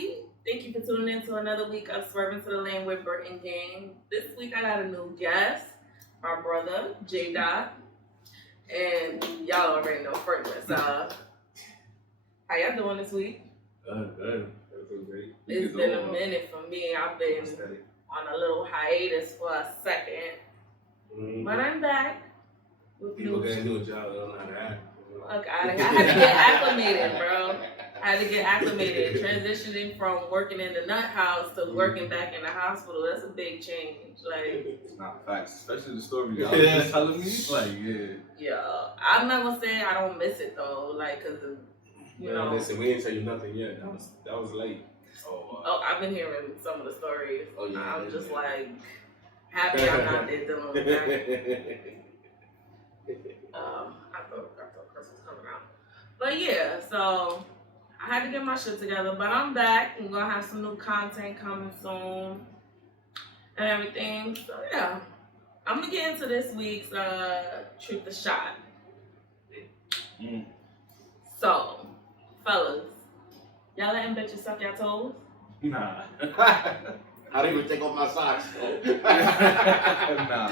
everybody. Thank you for tuning in to another week of Swerving to the Lane with Britt and Gang. This week I got a new guest, my brother, Jdot. And y'all already know Fragrance. How y'all doing this week? Good. Everything great. It's been a minute for me. I've been on a little hiatus for a second. Mm-hmm. But I'm back. People can't do a job, they don't know how to act. Look, I had to get acclimated, bro. I had to get acclimated. Transitioning from working in the nut house to working back in the hospital, that's a big change. Like, it's not facts, especially the story y'all was just telling me. Like, yeah. I'm not gonna say I don't miss it though, like, cause of, you know. Listen, we didn't tell you nothing yet. That was late. Oh, I've been hearing some of the stories. Oh, yeah, I'm just like happy I'm not there dealing with that. I thought Chris was coming out. But yeah, so I had to get my shit together, but I'm back. I'm gonna have some new content coming soon and everything. So yeah, I'm gonna get into this week's Truth or Shot. So, fellas, y'all letting bitches suck your toes? nah. I didn't even take off my socks. Nah.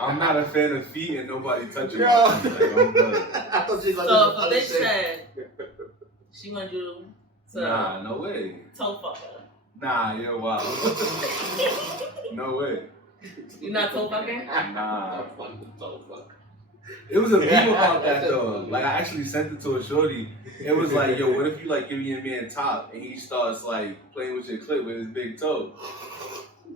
I'm not a fan of feet and nobody touching me. Girl. Like, I'm good. I thought she was like, So if a bitch said she want you to Nah, no way. toe fuck her. Nah, you're wild. No way. You not toe fucking? Nah. It was a meme about that though. Like, I actually sent it to a shorty. It was like, yo, what if you like give your man top and he starts like playing with your clit with his big toe?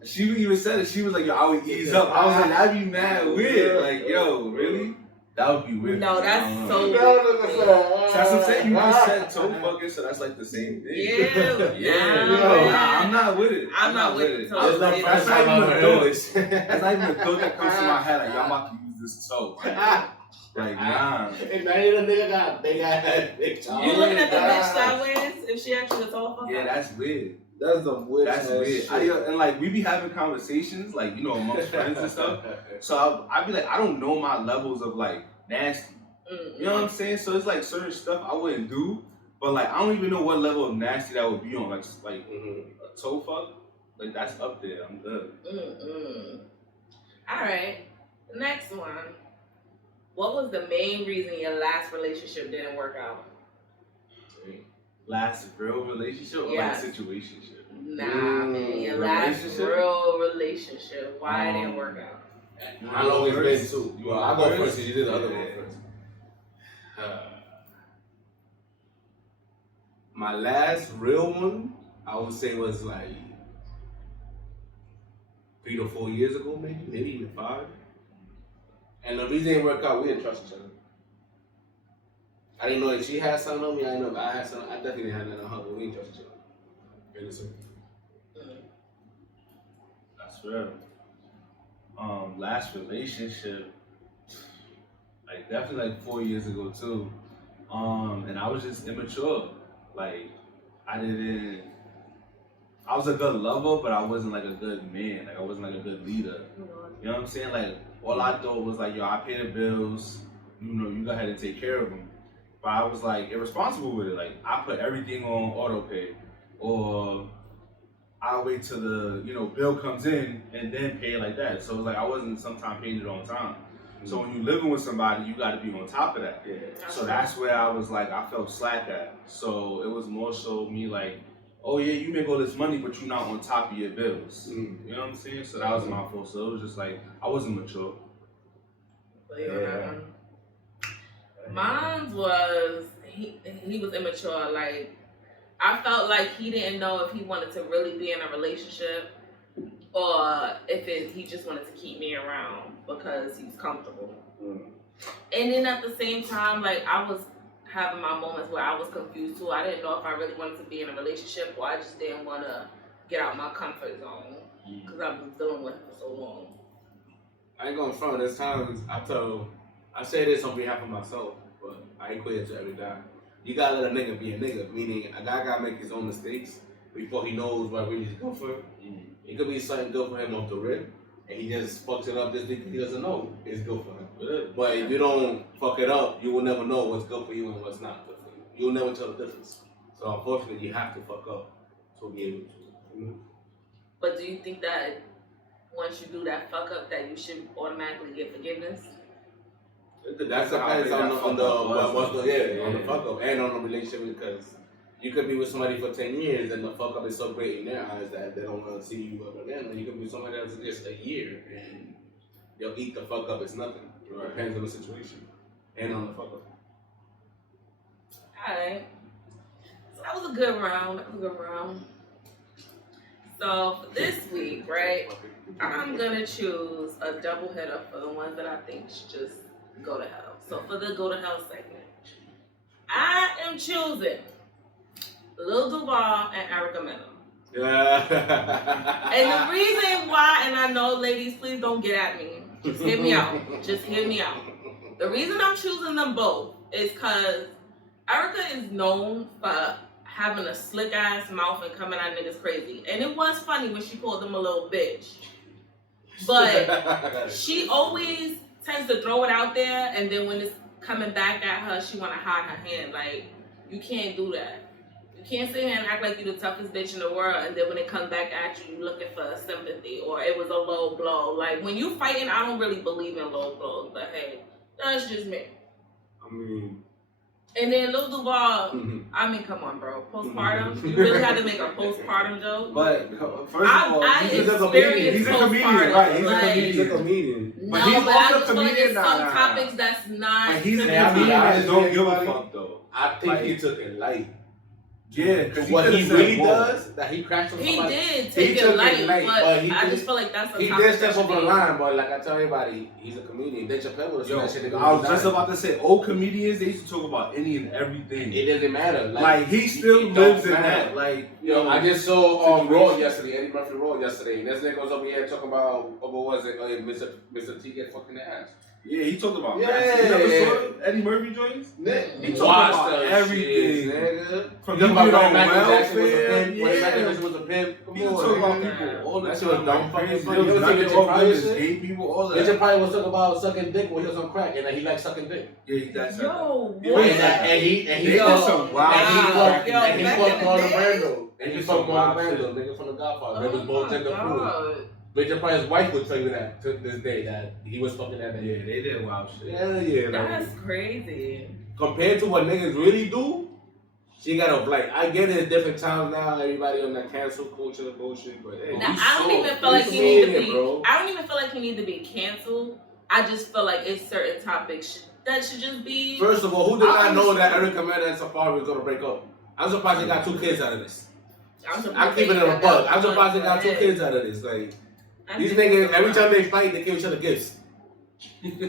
She even said it. She was like, yo, I would ease up. I was like, that'd be mad weird. Like, yo, really? That would be weird. No, that's so weird. So that's what I'm saying. You just said toe fucking, so that's like the same thing. Yeah. I'm not with it. I'm not with it. That's not even a thought. That's not even a thought that comes to my head. Like, y'all about to use this toe. Like, nah. If not even a nigga got big toe. You looking at the bitch sideways if she actually a toe fucker? Yeah, that's weird. That's the weird. That's weird. And like, we be having conversations, like, you know, amongst friends and stuff. So I'd be like, I don't know my levels of like nasty. You know what I'm saying? So it's like certain stuff I wouldn't do, but like I don't even know what level of nasty that would be on. Like, a toe fuck, like that's up there. I'm good. All right, the next one. What was the main reason your last relationship didn't work out? Last real relationship or like situationship? Nah, man, your last real relationship. Why it didn't work out? How long it's been too? Well, I'll go first because you did the other one first. My last real one, I would say, was like 3 to 4 years ago, maybe even 5. And the reason it didn't work out, we didn't trust each other. I didn't know if she had something on me. I didn't know if I had something. I definitely didn't have nothing on her, but we didn't trust each other. Innocent. That's real. Last relationship, like definitely like 4 years ago too. And I was just immature. Like I was a good lover, but I wasn't like a good man. Like I wasn't like a good leader. You know what I'm saying? Like all I thought was like, yo, I pay the bills. You know, you go ahead and take care of them. But I was like irresponsible with it. Like I put everything on auto pay, or I'll wait till the bill comes in and then pay it like that. So it was like I wasn't sometimes paying it on time. So when you're living with somebody, you got to be on top of that. So that's where I was like, I felt slack at. So it was more so me like, oh yeah, you make all this money, but you're not on top of your bills. You know what I'm saying? So that was my fault. So it was just like, I wasn't mature. Mine was, he was immature. Like, I felt like he didn't know if he wanted to really be in a relationship or if he just wanted to keep me around because he's comfortable. And then at the same time, like, I was having my moments where I was confused too. I didn't know if I really wanted to be in a relationship or I just didn't want to get out my comfort zone because I've been dealing with it for so long. I ain't going front. There's times I say this on behalf of myself, but I ain't quit to every time. You gotta let a nigga be a nigga, meaning a guy gotta make his own mistakes before he knows what really is good for him. It could be something good for him off the rip, and he just fucks it up just because he doesn't know it's good for him. But if you don't fuck it up, you will never know what's good for you and what's not good for you. You'll never tell the difference. So unfortunately, you have to fuck up to be able to. You know? But do you think that once you do that fuck up, that you should automatically get forgiveness? That depends on the fuck up and on the relationship, because you could be with somebody for 10 years and the fuck up is so great in their eyes that they don't want to see you ever again. And you could be with somebody that's just a year and they'll eat the fuck up. It's nothing. It depends on the situation and on the fuck up. Alright. So that was a good round. So for this week, right, I'm gonna choose a double header for the ones that I think should just go to hell. So for the go to hell segment, I am choosing Lil Duval and Erica Mena. And the reason why, and I know ladies, please don't get at me. Just hear me out. The reason I'm choosing them both is because Erica is known for having a slick ass mouth and coming at niggas crazy. And it was funny when she called them a little bitch. But she always tends to throw it out there, and then when it's coming back at her, she want to hide her hand. Like, you can't do that. You can't sit here and act like you're the toughest bitch in the world, and then when it comes back at you, you're looking for sympathy, or it was a low blow. Like, when you fighting, I don't really believe in low blows, but hey, that's just me. I mean... And then Lil Duval, I mean, come on, bro. Postpartum? You really had to make a postpartum joke? But first of all, he's a comedian, right? He's a comedian. But he's also a comedian. Some topics that's not. But he's a comedian that don't give a fuck, though. I think he took it light. Yeah, because what he really does, that he crashed on somebody. He did take it light, but I just feel like that's a he did step over the line, but like I tell everybody, he's a comedian. Dave Chappelle was that shit. I was just about to say, old comedians, they used to talk about any and everything. It doesn't matter. Like he still lives in that. Like, yo, I just saw Raw yesterday, Eddie Murphy Raw yesterday, and this nigga was over here talking about, what was it, Mr. T get fucking ass. Yeah, he talked about Eddie Murphy joints. He talked about everything, nigga. From you being on welfare, Michael Jackson was a pimp. Come on, he talking about people all the that shit was dumb fucking crazy. funny. You ever see Richard Pryor shit? Gay people, all that. Richard Pryor was talking about sucking dick when he was on crack, and he liked sucking dick. Yeah, that's yo, what? And he some wild and he fucked Marlon Brando. And he fucked Marlon Brando, nigga from The Godfather. They was both tender proof. Richard Pryor's wife would tell you that to this day that he was fucking that nigga. Yeah, they did wild shit. Yeah. That's crazy. Compared to what niggas really do, she got a I get it at different times now. Everybody on that cancel culture bullshit, but hey, now, I don't even feel like he need to be. I don't even feel like he need to be canceled. I just feel like it's certain topics that should just be. First of all, who did not know that Erica Mena and Safari was gonna break up? I'm surprised they got 2 kids out of this. I'm keeping it a buck. I'm surprised they got 2 kids out of this. Like. These niggas, every time they fight, they give each other gifts.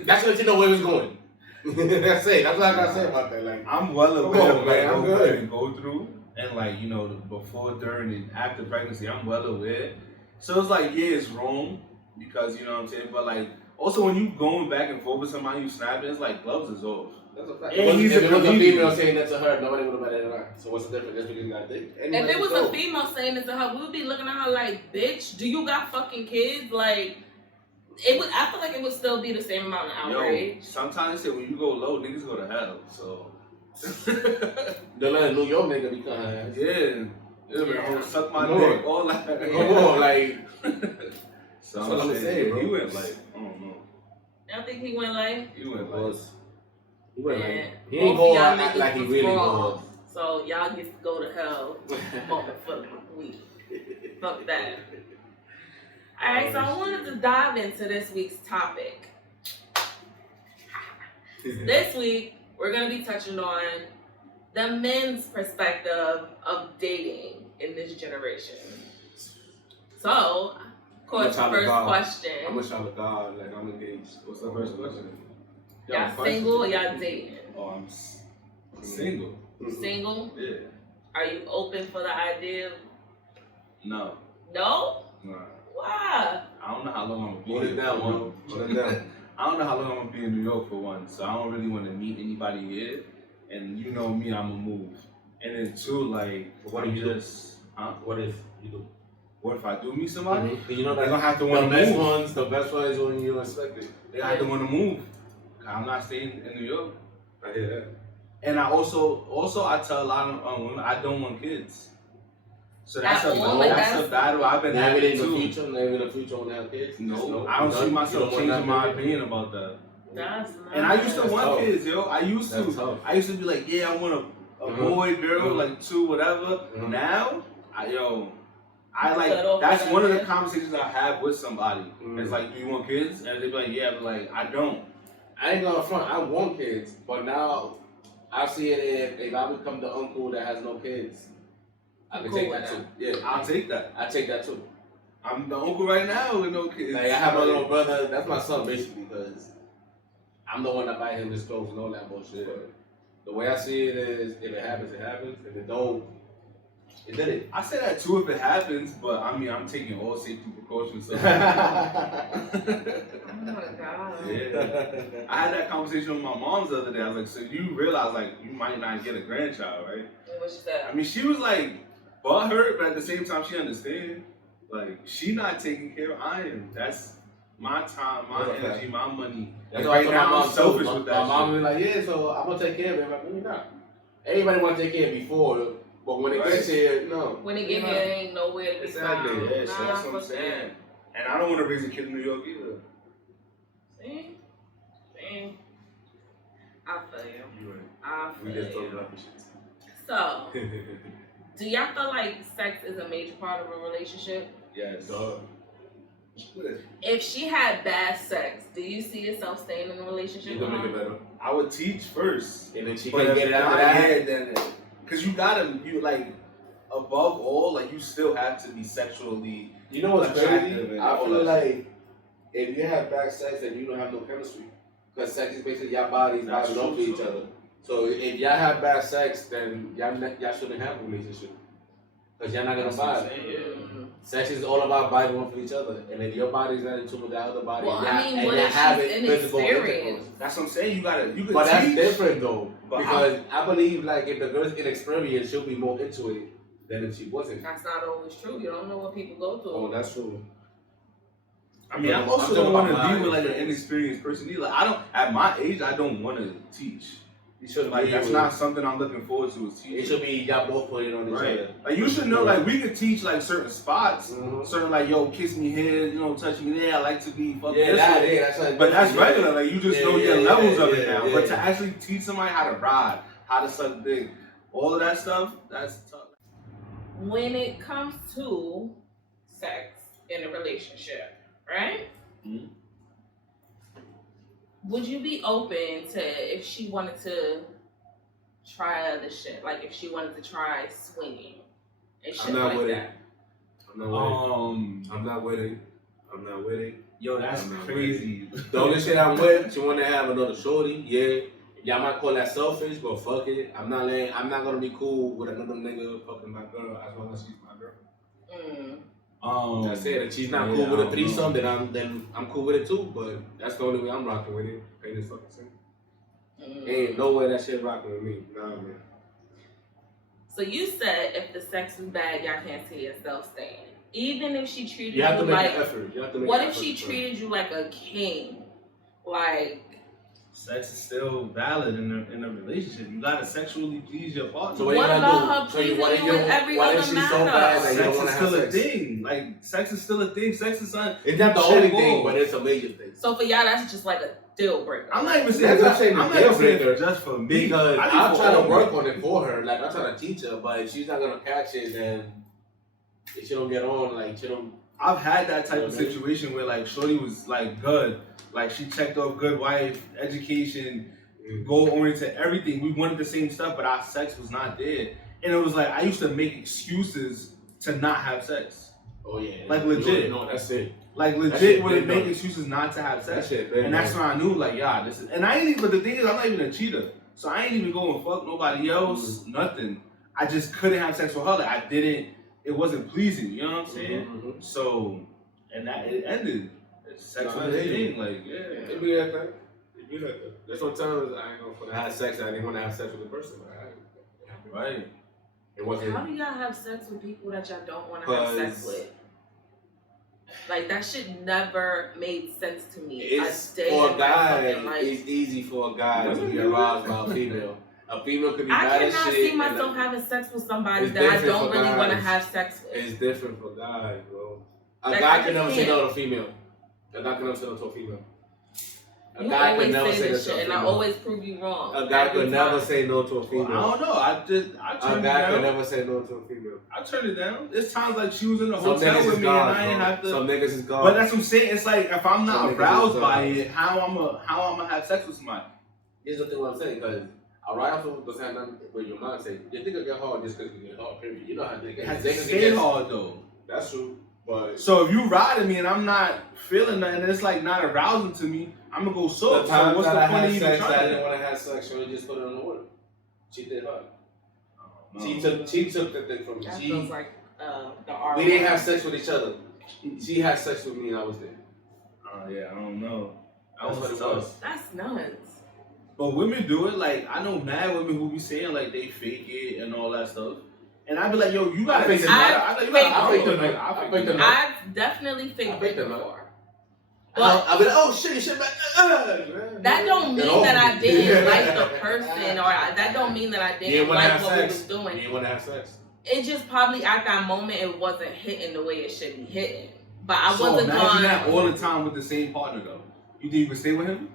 That's what you know where it's going. That's it. That's what I gotta say about that. Like, I'm well aware of man. I'm good. And go through, and like before, during, and after pregnancy, I'm well aware. So it's like, yeah, it's wrong because you know what I'm saying. But like, also when you going back and forth with somebody you snapping, it's like gloves is off. That's a fact. And if it was a female saying that to her, nobody would have been that. So what's the difference? Just because you got dick. If it was a female saying it to her, we would be looking at her like, bitch, do you got fucking kids? Like, it would. I feel like it would still be the same amount of outrage. Yo, sometimes they say when you go low, niggas go to hell. So they let a New York nigga be kind of yeah. Suck my dick, all that. Come on, like. So I'm saying, bro. He went like, I don't know. I think he went like. He went like. He ain't going like he really was. So y'all get to go to hell, motherfucking week. Fuck that. Alright, so I wanted to dive into this week's topic. This week, we're going to be touching on the men's perspective of dating in this generation. So, of course, first question. I'm a child of God, like I'm engaged. What's the first question? Y'all single or y'all dating? Oh, I'm single. Single? Yeah. Are you open for the idea? No. No? Nah. Why? I don't know how long I'm gonna be Hold it down, one. I don't know how long I'm gonna be in New York for one, so I don't really want to meet anybody here. And you know me, I'm gonna move. And then two, like, what do you just, huh? What if you do? What if I do meet somebody? Mm-hmm. You know they're gonna have to want to move. The best ones when you expect it. They have to want to move. I'm not staying in New York. I hear that. And I also I tell a lot of women I don't want kids. So that's At a all, no. like That's a battle I've been Never having in the too. future, never in the future when I have kids. No, I don't see myself changing my opinion about that. That's not. And I used to want tough. kids, yo. I used That's to. tough. I used to be like, yeah, I want a boy, girl, like 2, whatever. Now, I like, that's one of the conversations I have with somebody. It's like, do you want kids? And they be like, yeah, but like, I don't. I ain't gonna front. I want kids, but now I see it if I become the uncle that has no kids, I can take that too. Yeah, I'll take that. I take that too. I'm the uncle right now with no kids. Like I have a little brother. That's my son basically because I'm the one that buy him his clothes and all that bullshit. But the way I see it is, if it happens, it happens. If it don't, it did it. I say that too if it happens, but I mean, I'm taking all safety precautions. So. Oh my god. Yeah. I had that conversation with my mom the other day. I was like, so you realize like you might not get a grandchild, right? What she said? I mean, she was like butthurt, but at the same time, she understands. Like, she not taking care of I am. That's my time, my energy, my money. That's right also now, my I'm mom selfish too. with My that mom shit. be like, yeah, so I'm gonna take care of it. Like, maybe not. Everybody want to take care of it before, but when it gets here, no. When it get here, there ain't nowhere to be Exactly, found. yeah, so that's what I'm saying. And I don't want to raise a kid in New York either. See? I feel you. You right. I We feel just talking you. about this shit. So, do y'all feel like sex is a major part of a relationship? Yes. Dog. If she had bad sex, do you see yourself staying in a relationship You with gonna make it her? better. I would teach first. And then she But can get it after that. then, because you gotta, like, above all, like, you still have to be sexually. You know what's attractive crazy? and I all feel that like if you have bad sex, then you don't have no chemistry. Because sex is basically your bodies That's bouncing off true, each too. other. So if y'all have bad sex, then y'all shouldn't have a relationship. Because y'all not gonna That's what I'm vibe. saying, yeah. Sex is all about vibing off of each other. And if your body's not in tune with that other body, Well, y'all, I mean, and what y'all if have she's it physical inexperienced? intercourse. That's what I'm saying. You can But that's teach. different though. But Because I believe like if the girl's inexperienced, she'll be more into it than if she wasn't. That's not always true. You don't know what people go through. Oh, that's true. I mean, I I'm also talking don't want to about be my with like an experience. inexperienced person either. I don't. At my age, I don't want to teach. You should Like be that's with- not something I'm looking forward to. Is It teaching. should be y'all both putting on each Right. other. Like you should know. Like we could teach like certain spots. Mhm. Certain like yo, kiss me here. You know, touch me there. I like to be fucked. Yeah, this way. that's like. But that's regular. Like you just know your levels of it now. yeah, But yeah. to actually teach somebody how to ride, how to suck dick, all of that stuff, that's tough. When it comes to sex in a relationship, right? Mhm. Mm-hmm. Would you be open to if she wanted to try other shit? Like if she wanted to try swinging and shit I'm not like with it. that? I'm not with it. I'm not with it. I'm not with it. Yo, that's I'm not crazy. The only shit I'm with, she want to have another shorty. Yeah, y'all might call that selfish, but fuck it. I'm not gonna be cool with another nigga fucking my girl as long as she's my girl. That's it. If she's not cool with a threesome, then I'm cool with it too. But that's the only way I'm rocking with it. Ain't this fucking sense? Ain't no way that shit rocking with me. Nah, man. So you said if the sex was bad, y'all can't see yourself staying. Even if she treated You have to make like, an effort. You have to make what an if she effort. treated you like a king? Like, Sex is still valid in a relationship. You gotta sexually please your partner. So what you what gotta about do? her So you- pleasing what if you you with don't- every what if other she's so matter? bad that you Sex don't is wanna still have a sex? thing. Like sex is still a thing. Sex is something. It's not the Shit only evolves. thing, but it's a major thing. So for y'all, that's just like a deal breaker. I'm not even That's saying not saying I'm the not even deal saying breaker, just for me. Because I think I'm for trying all to work men. on it for her. Like I'm trying to teach her, but if she's not gonna catch it, then if she don't get on, like she don't. I've had that type of You know what I mean? situation where like shorty was like good, like she checked off good wife, education, goal oriented, everything. We wanted the same stuff, but our sex was not there. And it was like I used to make excuses to not have sex. Oh yeah, Like, legit. No, that's it. Like That legit shit would been make done. excuses not to have That sex. shit, And that's when I knew like, yeah, this is and I ain't even but the thing is I'm not even a cheater. So I ain't even go and fuck nobody else, nothing. I just couldn't have sex with her. Like it wasn't pleasing, you know what I'm saying? Mm-hmm. So and that it ended. Sex Nah, was I a hear you. thing, like yeah. It be that thing. It be that thing. There's sometimes I ain't gonna have sex. I didn't want to have sex with the person. But Right. it wasn't. How do y'all have sex with people that y'all don't want to have sex with? Like that shit never made sense to me. It's a day for in a my guy. fucking life. It's easy for a guy to be aroused by a female. A female could be I bad as cannot shit. see myself having sex with somebody It's that I different don't for really want to guys. have sex with. It's different for guys, bro. A Like, guy I can never just say no can't. to a female. A guy can never say no to a female. A You guy always can never say say this no to a shit, and I female. always prove you wrong. A guy every could never time. say no to a Well, female. I don't know. I A turned it guy could down. never say no to a female. I turned it down. There's times like she was in the Some hotel niggas with is me gone, and I ain't bro. have to. Some niggas is gone. But that's what I'm saying. It's like if I'm Some not niggas aroused is by gone. it, how I'm gonna have sex with somebody? Here's the thing what I'm saying, because a rifle doesn't have nothing with your mind saying, you think it get hard just because you get hard, period. You know how they It get has they to can stay get- hard though. That's true. But So if you riding me and I'm not feeling nothing, it's like not arousing to me, I'm gonna go the soft. So times what's that the I point of had even sex, I trying? didn't want to have sex, so we just put it on the water. She did her. No. She took the thing from me. That She, feels like the R. we didn't have sex with each other. She had sex with me and I was there. Yeah, I don't know. That's what it was. That's nuts. But women do it. Like I know mad women who be saying like they fake it and all that stuff. And I be like, yo, you gotta faked think it. about it. I faked it. I faked it. I've definitely faked I it faked it. before. I'll be like, oh shit, back. That don't mean that I didn't like the person, or that don't mean that I You didn't didn't want to like have what we sex. was doing. You didn't want to have sex. It just probably at that moment it wasn't hitting the way it should be hitting. But I So wasn't imagine going. that all the time with the same partner though. You think you can stay with him?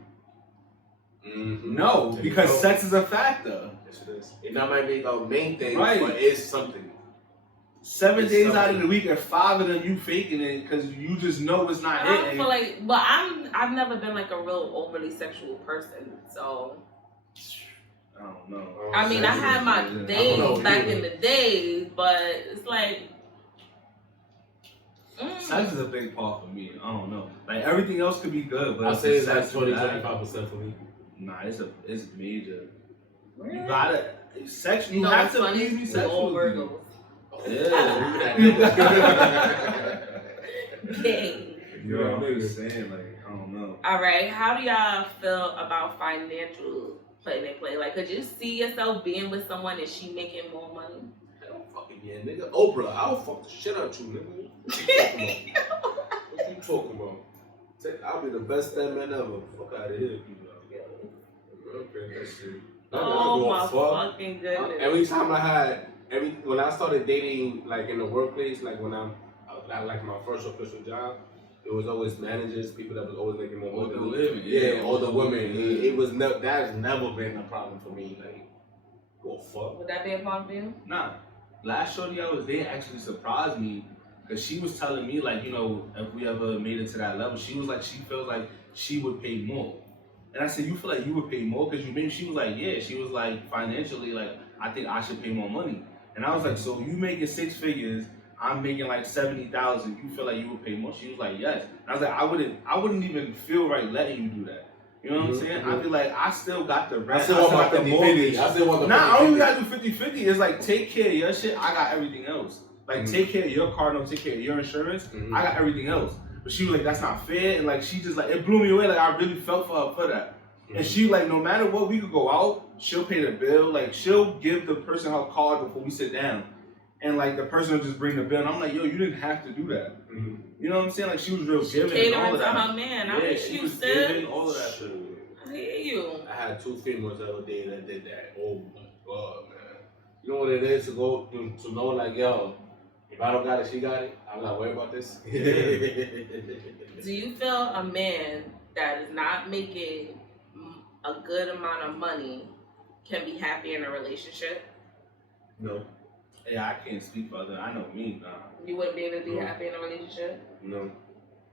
Mm-hmm. No, because sex is a factor. Yes, it is. It not might be the main thing, Right. but it's something. 7 It's days out something. of the week, and 5 of them you faking it because you just know it's not I don't hitting. feel like, but I've never been like a real overly sexual person, so I don't know. I mean I had my I don't days know back either. in the days, but it's like Sex is a big part for me. I don't know. Like everything else could be good, but I'll if say the it's like sex is bad, 20-25% for me. Nah, it's major. really? You gotta sex. You know have what's to funny? please me We're all sexually. Virgos. Yeah. Dang. Yo, I'm just saying, like, I don't know. All right, how do y'all feel about financial play? Like, could you see yourself being with someone and she making more money? I don't fucking yeah, nigga. Oprah, I'll fuck the shit out you, nigga. What you talking about? I'll be the best stand man ever. Fuck out of here, people. Okay, that shit. Oh my fucking goodness. When I started dating, like in the workplace, like when I like my first official job, it was always managers, people that was always making more money. Older women, Yeah, older women. It was that's never been a problem for me. Like, go fuck. Would that be a problem for you? Nah. Last shorty I was dating actually surprised me because she was telling me, like, you know, if we ever made it to that level, she was like, she feels like she would pay more. And I said, you feel like you would pay more because you made? She was like, yeah. She was like, financially, like, I think I should pay more money. And I was like, so you making 6 figures, I'm making like 70,000. You feel like you would pay more? She was like, yes. And I was like, I wouldn't even feel right letting you do that. You know what I'm saying? I'd be like, I still got the rest. I still want my 50-50. I still want the 50-50. Nah, I don't even gotta do 50-50. It's like, take care of your shit, I got everything else. Like, take care of your car note, take care of your insurance, I got everything else. But she was like, that's not fair. And like, she just like, it blew me away. Like, I really felt for her for that. And she like, no matter what, we could go out, she'll pay the bill. Like, she'll give the person her card before we sit down. And like, the person will just bring the bill. And I'm like, yo, you didn't have to do that. You know what I'm saying? Like, she was real giving and all Catering of to that. her man. I Yeah, mean, she you was still. giving all of that shit. I hear you. I had 2 females the other day that did that. Oh my god, man. You know what it is to go to know like, yo, if I don't got it, she got it. I'm not worried about this. Do you feel a man that is not making a good amount of money can be happy in a relationship? No. Yeah, I can't speak for other. I know me, nah. You wouldn't be able to be happy in a relationship? No.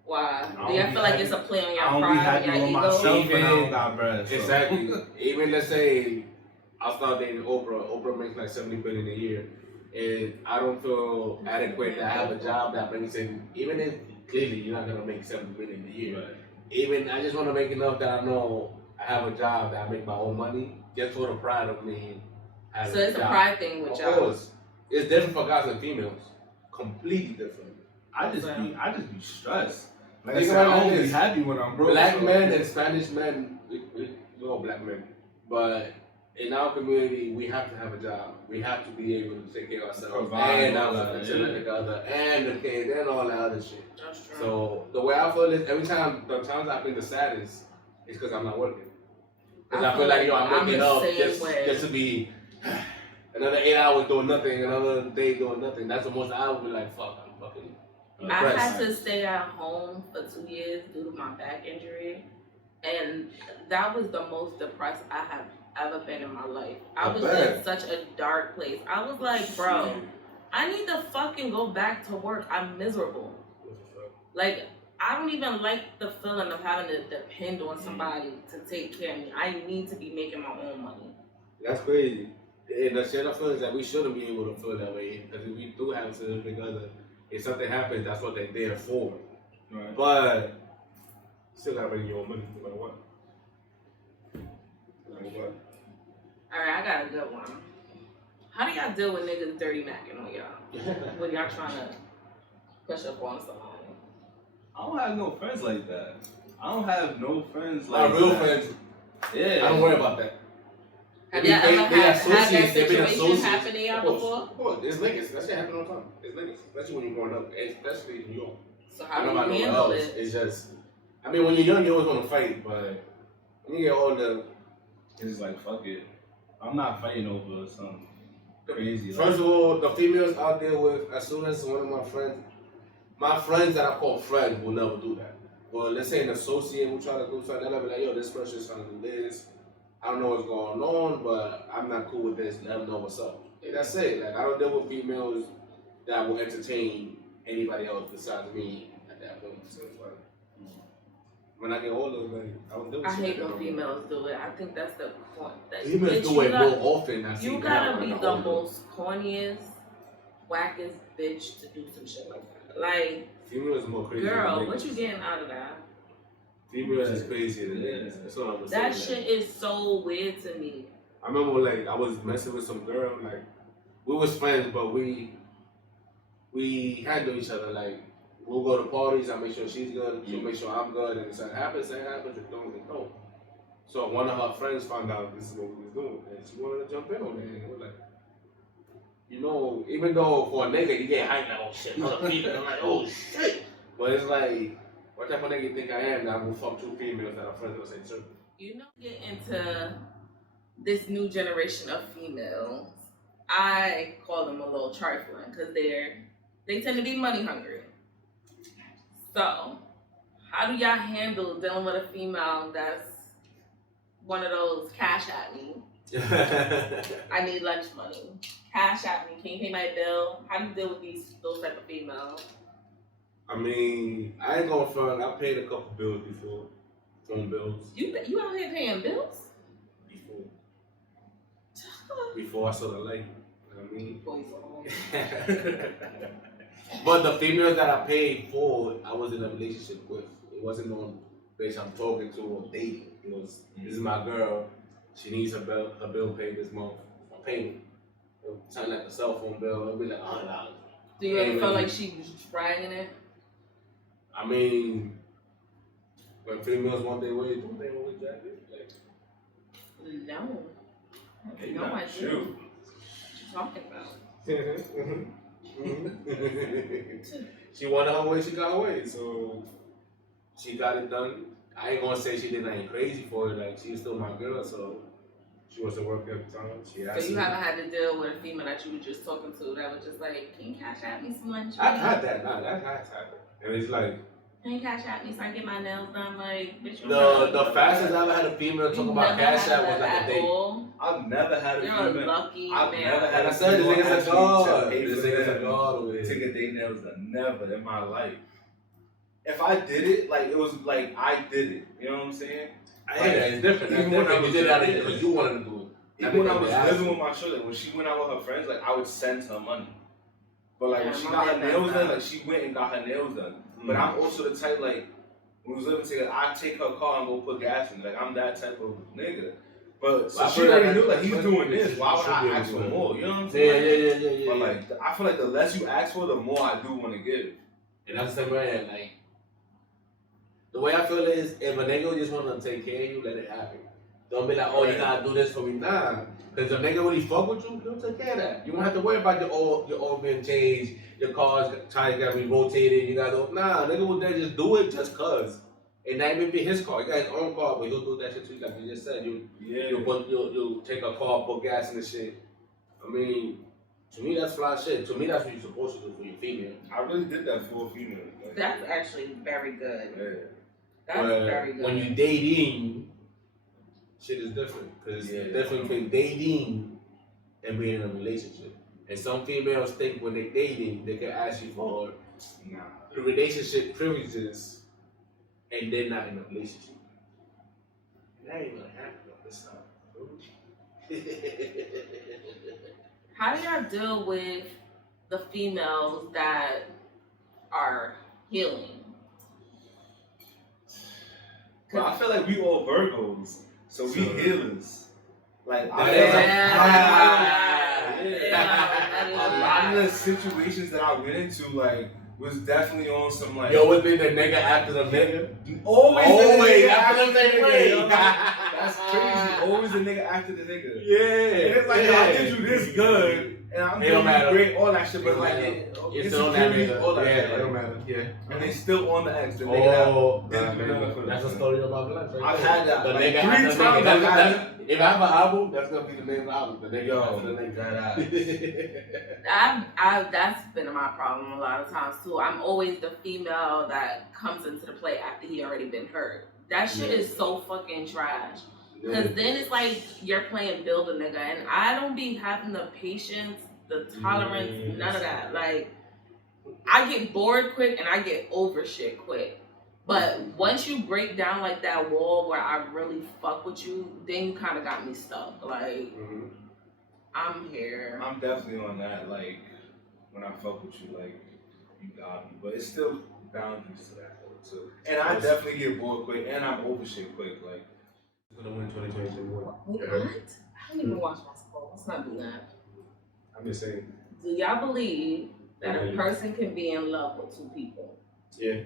Why? I Do you don't feel be like it's a play on your I don't be pride happy and with your ego? myself when I don't Even- got bread. So. Exactly. Even let's say I start dating Oprah. Oprah makes like $70 billion a year, and I don't feel adequate to have a job that brings in. Even if clearly you're not gonna make $70 billion a year, Right. even I just want to make enough that I know I have a job that I make my own money. Just for the pride of me. So it's a pride thing with Of y'all. course, it's different for guys and females. Completely different. I just be stressed. Like I Think said, about I it don't like be this. happy when I'm broke. Black so- men and Spanish men, we're all black men, but in our community, we have to have a job. We have to be able to take care of ourselves Provide and all our that, significant other and the kids and all that other shit. That's true. So the way I feel is the times I've been the saddest is because I'm not working. Because I feel like, yo, I'm waking up the just same way. to be another 8 hours doing nothing, another day doing nothing. That's the most I would be like, fuck, I'm fucking I depressed. had to stay at home for 2 years due to my back injury, and that was the most depressed I have ever been in my life. I was in such a dark place. I was like, bro, I need to fucking go back to work. I'm miserable. Like, I don't even like the feeling of having to depend on somebody to take care of me. I need to be making my own money. That's crazy. And the shit I feel is that we shouldn't be able to feel that way, because we do have to, because if something happens, that's what they're there for. Right. But still gotta bring your own money no matter what. Alright, I got a good one. How do y'all deal with niggas dirty macking on y'all? When y'all trying to push up on somebody? I don't have no friends like that. I don't have no friends My like real that. friends, Yeah. I don't worry about that. Have y'all ever had that associates, they've been situation associates. happen to y'all before? Of course, it's niggas. That shit happen all the time. It's niggas, especially when you're growing up, especially in New York. So I how don't do know you about handle nowhere else. it? It's just, I mean, when you're young, you always want to fight, but when you get older, It's just like, fuck it. I'm not fighting over something crazy. first of all, the females out there with, as soon as one of my friends that I call friends will never do that. Well, let's say an associate will try to do something, they'll be like, yo, this person's trying to do this. I don't know what's going on, but I'm not cool with this. Let them know what's up. Like, that's it. Like, I don't deal with females that will entertain anybody else besides me at that point. So it's like, when I get older, like, I don't deal with I shit hate like when that. females do it. I think that's the point. Females do it more often. I see You now gotta when be I'm the older. most corniest, wackest bitch to do some shit like that. Like, Females more crazy. girl, than what niggas. you getting out of that? Females is crazier than niggas. That's all I'm saying. That shit is so weird to me. I remember, like, I was messing with some girl, like, we was friends, but we handle each other, like, we'll go to parties, I make sure she's good, she'll make sure I'm good, and if something happens, it don't, it don't. So one of her friends found out this is what we was doing, and she wanted to jump in on it, and it was like, you know, even though for a nigga, you get hyped, like, oh shit, another female, I'm like, oh shit, but it's like, what type of nigga you think I am that I will fuck 2 females that are friends with the same circle? You know, get into this new generation of females. I call them a little trifling because they tend to be money hungry. So, how do y'all handle dealing with a female that's one of those cash at me? I need lunch money. Cash at me. Can you pay my bill? How do you deal with those type of females? I mean, I ain't gonna front. I paid a couple bills before, phone bills. You out here paying bills? Before I saw the light. You know what I mean? Before you go home. But the females that I paid for, I was in a relationship with. It wasn't on base I'm talking to or dating. It was, this is my girl. She needs her bill paid this month. I'm paying it. It'll sound like a cell phone bill. It'll be like $100. Do you ever feel like she was bragging it? I mean, when females want their way, don't they always drag it? Like, No. They No, not I true. do. What you talking about? She wanted her way, she got her way. So she got it done. I ain't gonna say she did nothing crazy for it. Like, she's still my girl, so she wants to work at the time. She So asked you me. haven't had to deal with a female that you were just talking to that was just like, can you cash out me some lunch? I've had that. Nah, that has happened. And it's like Can you cash out me so I can get my nails done? Like, bitch, the fastest I ever had a female talk about cash out was like a date. I've never had a You're female. a lucky I've man. never had Like I a said, this female nigga's a actually god. tell me This for nigga's a them god with to it. get their nails done. Never in my life. If I did it, like it was like I did it. You know what I'm saying? I hate that. It's different. Even Even when I when was you did that living- because you wanted to do it. Even when I was living with my children, when she went out with her friends, like I would send her money. But like when Yeah, she my got her man nails does done, that. like she went and got her nails done. But I'm also the type like when we was living together, I take her car and go put gas in it. Like I'm that type of nigga. But so I she feel already like knew like that's he's what doing it is. this. Why would Should be I ask able for to. more? You know what I'm Yeah, saying? yeah. But like I feel like the less you ask for, the more I do want to give. And that's the same way, like, the way I feel is, if a nigga just want to take care of you, let it happen. Don't be like, oh, you gotta do this for me. Nah. Because if a nigga really fuck with you, he'll take care of that. You don't have to worry about your oil being changed, your car's trying to get rotated, you gotta, nah, nigga will then just do it just cuz. And that may be his car. He got his own car, but he'll do that shit too. Like you just said, you'll take a car, put gas in the shit. I mean, to me that's fly shit. To me that's what you're supposed to do for your female. I really did that for a female. Like, That's actually very good. yeah. That's very good. When you dating, shit is different. Because it's different between dating and being in a relationship. And some females think when they're dating, they can ask you for the relationship privileges and they're not in a relationship. That ain't gonna happen on this time. How do y'all deal with the females that are healing? Well, I feel like we all Virgos, so we healers. Like, Yeah. a lot of the situations that I went into, like, was definitely on some, like... Yo, what's been the nigga after the nigga? Always the nigga after the nigga. That's crazy. Always the nigga after the nigga. Yeah. And it's like, yo, I did you this good, and I'm doing you great, all that shit, but like, it's still on that nigga. All that Yeah, shit, it don't matter. Yeah. and they still on the X. The nigga That's a story about my life. Right? I've had that. The Like, nigga 3 after the times. nigga. If I have an album, that's gonna be the name of the album. The nigga after the nigga. That's been my problem a lot of times too. I'm always the female that comes into the play after he already been hurt. That shit is so fucking trash. Cause then it's like you're playing build a nigga, and I don't be having the patience, the tolerance, none of that. Like, I get bored quick and I get over shit quick. But once you break down like that wall where I really fuck with you, then you kind of got me stuck. Like, I'm here. I'm definitely on that. Like, when I fuck with you, like, you got me. But it's still boundaries to that though too. And I definitely get bored quick, and I'm over shit quick. Like, gonna win 2022. Wait, what? I don't even watch basketball. Let's not do that. I'm just saying. Do y'all believe that a person can be in love with two people? Yeah.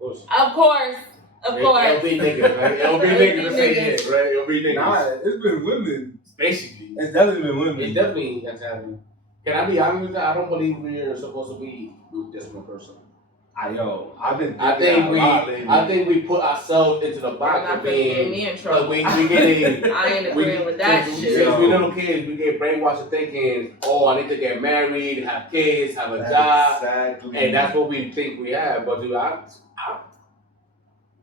Of course. Of course. It'll be niggas, right? It'll be niggas to say it, right? It'll be niggas. nah, it's been women. Basically. It's definitely been women. It definitely has happened. Can I be honest with that? I don't believe we're supposed to be with just one person. I think we put ourselves into the box of being me in trouble. we get I ain't agreeing with that shit. Since we're little kids, we get brainwashed thinking, oh, I need to get married, have kids, have a job, and that's what we think we have. But dude,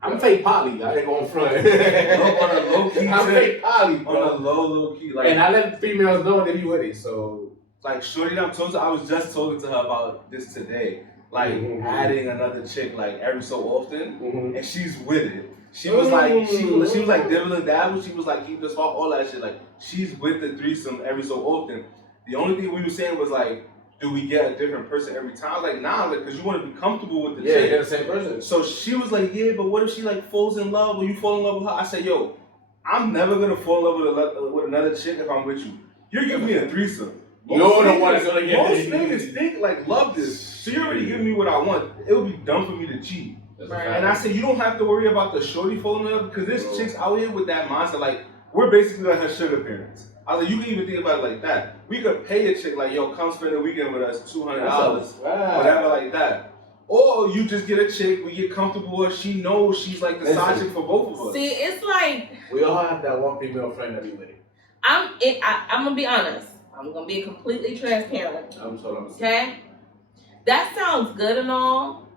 I'm fake poly. I ain't going front. On a low key, I'm fake poly, bro. On a low key, like, and I let females know they be with it. So, like, shorty, I was just talking to her about this today. Like, adding another chick, like, every so often, and she's with it. She was like, she was like dibble and dabble. She was like, keep this heart, all that shit. Like, she's with the threesome every so often. The only thing we were saying was like, do we get a different person every time? I was like, nah, because you want to be comfortable with the chick. Yeah, you're the same person. So she was like, yeah, but what if she like falls in love or you fall in love with her? I said, yo, I'm never gonna fall in love with another chick if I'm with you. You're giving me a threesome. You're the one that's gonna get most niggas think like love this. So you're already giving me what I want. It would be dumb for me to cheat. Right. And I said, you don't have to worry about the shorty falling in love because there's chicks out here with that mindset. Like, we're basically like her sugar parents. I was like, you can even think about it like that. We could pay a chick like, yo, come spend a weekend with us, $200, whatever like that. Or you just get a chick, we get comfortable with her, she knows she's like the side chick for both of us. See, it's like, we all have that one female friend that we with it. I'm gonna be honest. I'm gonna be completely transparent. Okay? That sounds good and all,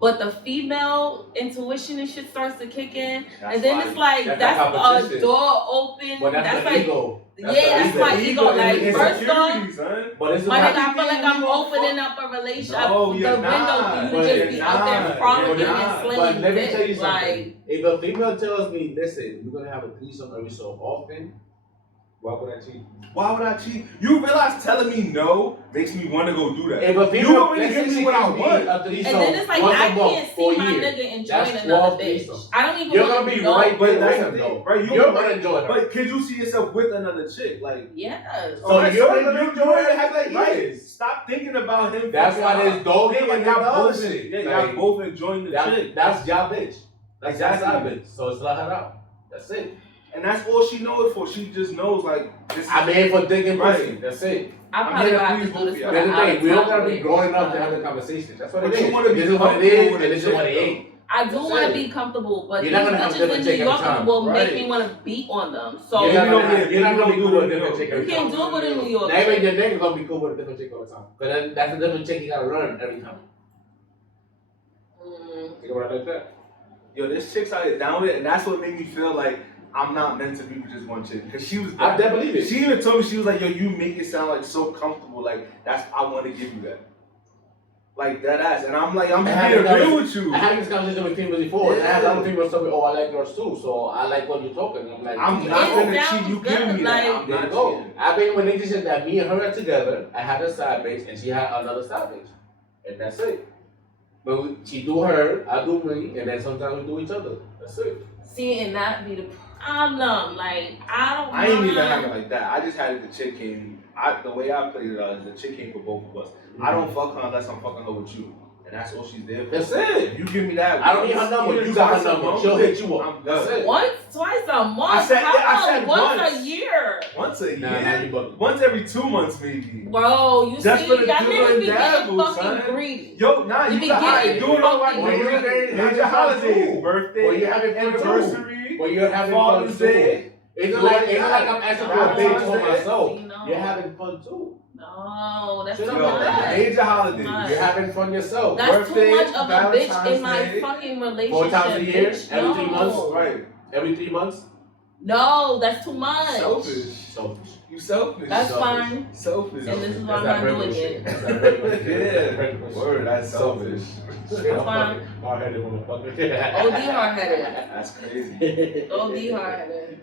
but the female intuition and shit starts to kick in, and then it's like that's a door open. But that's like ego. That's my ego. Like, first off, but it's my nigga, I feel like I'm opening up a relationship, the window for you to just be out there frolicking and slinging. But let me tell you something. Like, if a female tells me, listen, we're gonna have a threesome every so often, why would I cheat? Why would I cheat? You realize telling me no makes me want to go do that. If a female, you already give me what I want. And then it's like, I can't see my nigga enjoying another bitch. I don't even want to know. Right, but that's the thing. Right, you're gonna enjoy her. But could you see yourself with another chick? Like, yes. So you're gonna enjoy it as like right. Stop thinking about him. That's why there's dog and y'all both shit. Yeah, y'all both enjoying the chick. That's y'all bitch. That's y'all bitch. So it's let her out. That's it. And that's all she knows for. She just knows, like, this I'm here for thinking pussy. That's it. I probably got to do this for we don't gotta be grown enough to have the conversation. That's what it is. You want to be this is what it is, and this is what it ain't. I do want to be comfortable, but these You're not gonna have bitches in different New chick York every time. will Right. make me want to beat on them. So You're not don't gonna get- you're not gonna be you cool with a don't different know. chick you every can't time. do it with a New York. Not even chick. your nigga gonna be cool with a different chick all the time. But then that's a different chick you gotta learn every time. Think about it like that. Yo, this chick's out here down with it, and that's what made me feel like I'm not meant to be with just one chick. Because she was I definitely believe it. She even told me, she was like, yo, you make it sound like so comfortable. Like, I want to give you that. Like, that ass. And I'm like, I'm just being real with you. I had this conversation with females before, and I had other females tell me, oh, I like girls too, so I like what you're talking. I'm like, I'm It not going to sounds cheat. You good, giving me like- that. I'm there not you go. cheating. I've been with niggas that me and her are together. I had a side bitch, and she had another side bitch. And that's it. But she do her, I do me, and then sometimes we do each other. That's it. See, and that be the problem. Like, I don't. I ain't even mind. having like that. I just had it, the chick came. The way I played it out is the chick came for both of us. I don't fuck her unless I'm fucking her with you. And that's all she's there for. That's it. If you give me that, I don't need her number. if You got her got some number. She'll hit you up. I'm That's good. it. Once, twice a month. I said- How yeah, I about said once once. a year? Once a Nah, year? you bugging. Once every 2 months, maybe. Bro, you Just see, for the y'all doodle niggas and be getting dabble, fucking son. greedy. Yo, nah, You you be got getting do it on like fucking major greedy. holidays, Well, birthday, you having fun too. anniversary, Well, you're having fun Father's too. Day. It's like I'm asking for a Valentine's date for Day. myself. You know. You're having fun too. No, that's Yo, too Yo, much. major holidays. Nice. You're having fun yourself. That's birthday, too much of a bitch in Valentine's my Day. fucking relationship. 4 times a year, bitch. every 3 months, No. Right. Every 3 months. No, that's too much. Selfish. Selfish. You selfish. That's Selfish. fine. Selfish. And this is why That's I'm that not regular doing shit. it. That's that regular shit. Yeah. Word, that's selfish. Straight fine. hard-headed motherfucker. OD hard-headed. That's crazy. OD hard-headed.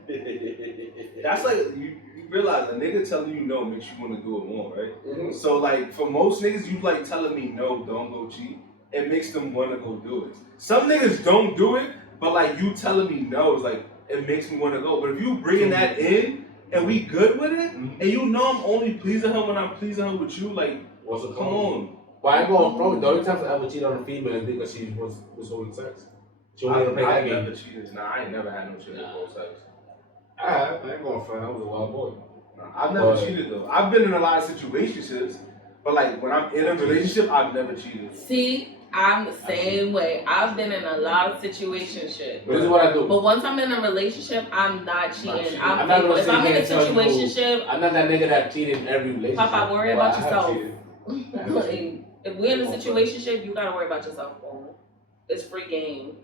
That's like, you realize a nigga telling you no makes you want to do it more, right? Mhm. So like, for most niggas, you like telling me no, don't go cheat. It makes them want to go do it. Some niggas don't do it, but like you telling me no is like, it makes me want to go. But if you bringing that in and we good with it, and you know I'm only pleasing her when I'm pleasing her with you, like, What's the come on. But I go from it. The only time I ever cheat on a female is because she was holding sex. She wanted to play that I've game. never cheated. Nah, I ain't never had no shit with both sex. I ain't going front. I was a wild boy. I've never But- cheated though. I've been in a lot of situationships, but like when I'm in a relationship, I've never cheated. See, I'm the same way. I've been in a lot of situationships. This is what I do. But once I'm in a relationship, I'm not cheating. cheating. I'm I'm not faithful. gonna If sit I'm in here a and tell you- situationship, I'm not that nigga that cheated in every relationship. Papa, worry but about I have yourself. cheated. like, if we're in a situationship, you gotta worry about yourself, bro. It's free game.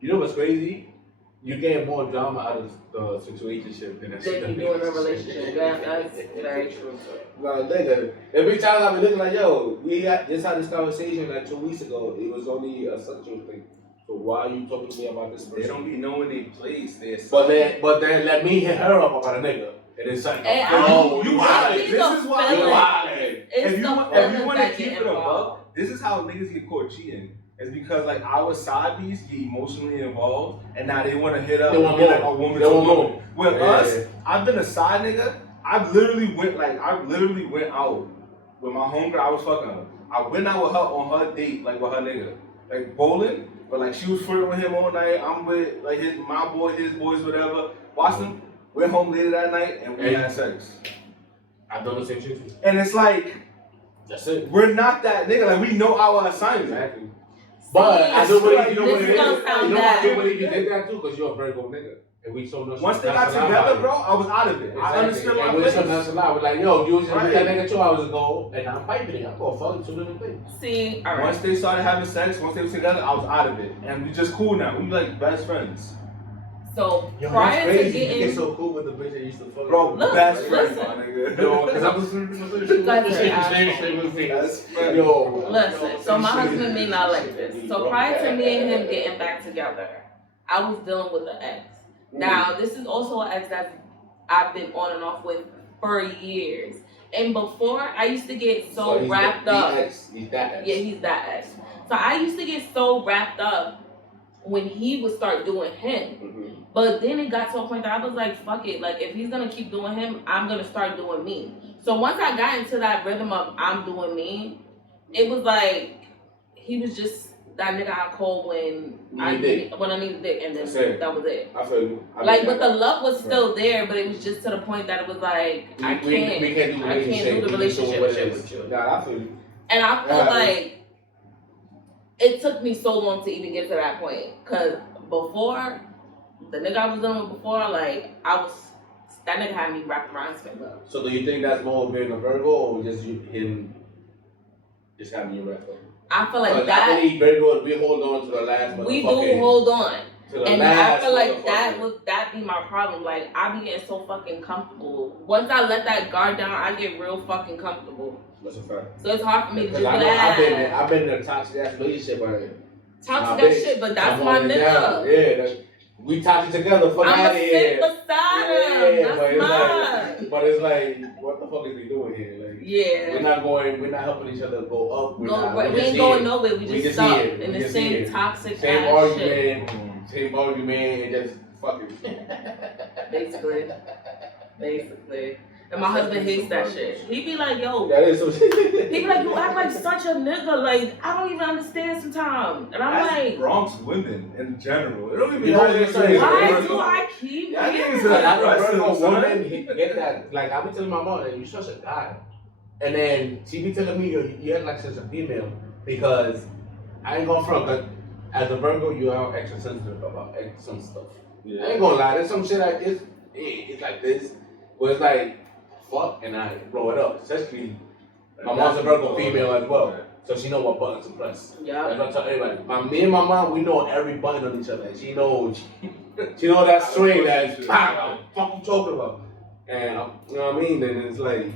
You know what's crazy? You get more drama out of the situationship than Then you do in a relationship. That's very true. Like, nigga, every time I be looking like, yo, we had this conversation like 2 weeks ago. It was only a sexual thing. So why are you talking to me about this person? They don't be knowing their place. But then let me hit her up about a nigga. And it's like, Hey, oh, you you wild. It's This the is why You feelings. wildin'. It's If you the want feelings to that keep get it above, involved. this is how niggas get caught cheating. It's because like our side beats get emotionally involved, and now they want to hit up They want and be like more. a woman They to want woman. more. With Yeah. us, I've been a side nigga. I literally went out with my homegirl. I was fucking her. I went out with her on her date, like with her nigga, like bowling. But like she was flirting with him all night. I'm with like my boy, his boys, whatever. Watched them. Went home later that night and we had sex. I've done the same shit. And it's like That's it. we're not that nigga. Like we know our assignment. Exactly. But I do believe you know what this it is is. gonna sound You know what I bad. do believe you did that too, because you're a Virgo nigga. And we so much. Once they got together, bro, I was out of it. I understood my and we place. so much alive. We're like, yo, you was just with that Right. nigga 2 hours ago, and I'm piping it. I'm gonna fuck 2 different things. See, alright. Once they started having sex, once they were together, I was out of it. And we just cool now. We like best friends. So Yo, prior that's to crazy. You getting, get so cool with the bitch that used to fuck. Bro, Look, best friends, listen. my nigga. Yo, because I'm listening to You guys are assholes. Best friends. Yo, listen. So my husband may not like this. So prior to me and him getting back together, I was dealing with an ex. Now this is also an ex that I've been on and off with for years. And before, I used to get so wrapped up. He's that ex. Yeah, he's that ex. So I used to get so wrapped up when he would start doing him. Mhm. But then it got to a point that I was like, fuck it. Like, if he's gonna keep doing him, I'm gonna start doing me. So once I got into that rhythm of I'm doing me, it was like, he was just that nigga I called when I needed dick, and then that was it. I feel you. Like, but the love was still there, but it was just to the point that it was like, I can't do the relationship shit with you. Nah, I feel you. And I feel like it took me so long to even get to that point. Cause before, the nigga I was dealing with before, like, that nigga had me wrapped around his finger. So do you think that's more being a Virgo or just him just having you wrapped up? I feel like that. I believe Virgo, we hold on to the last. We do hold on. And I feel like that that be my problem. Like, I be getting so fucking comfortable. Once I let that guard down, I get real fucking comfortable. That's a fact. So it's hard for me to just be like, I've been in a toxic ass relationship already. Toxic that shit, but that's my nigga. Yeah, we toxic together for I'm that. a sit beside him. That's mine. But it's like, what the fuck is we doing here? Like, yeah. We're not helping each other go up. We ain't going nowhere. We just stuck in the same toxic same ass argument, shit. Same argument, and just fucking. Basically. And my husband hates that shit. He be like, yo. That is so shit. He be like, you act like such a nigga. Like, I don't even understand sometimes. And I'm That's like, Bronx women in general. It don't even know have to why do I keep hearing Like, I that? know Virgo women get that. Like, I be telling my mom, you're such a guy. And then she be telling me, you act like such a female. Because I ain't gonna front, but as a Virgo, you are extra sensitive about some stuff. Yeah. I ain't gonna lie, there's some shit like this. It's like this, where it's like, fuck, and I blow it up. Especially, my mom's a Virgo female as well, so she know what buttons to press. Yeah. That's what I tell everybody. Me and my mom, we know every button on each other. She knows that string that fuck you talking about. And you know what I mean? And it's like,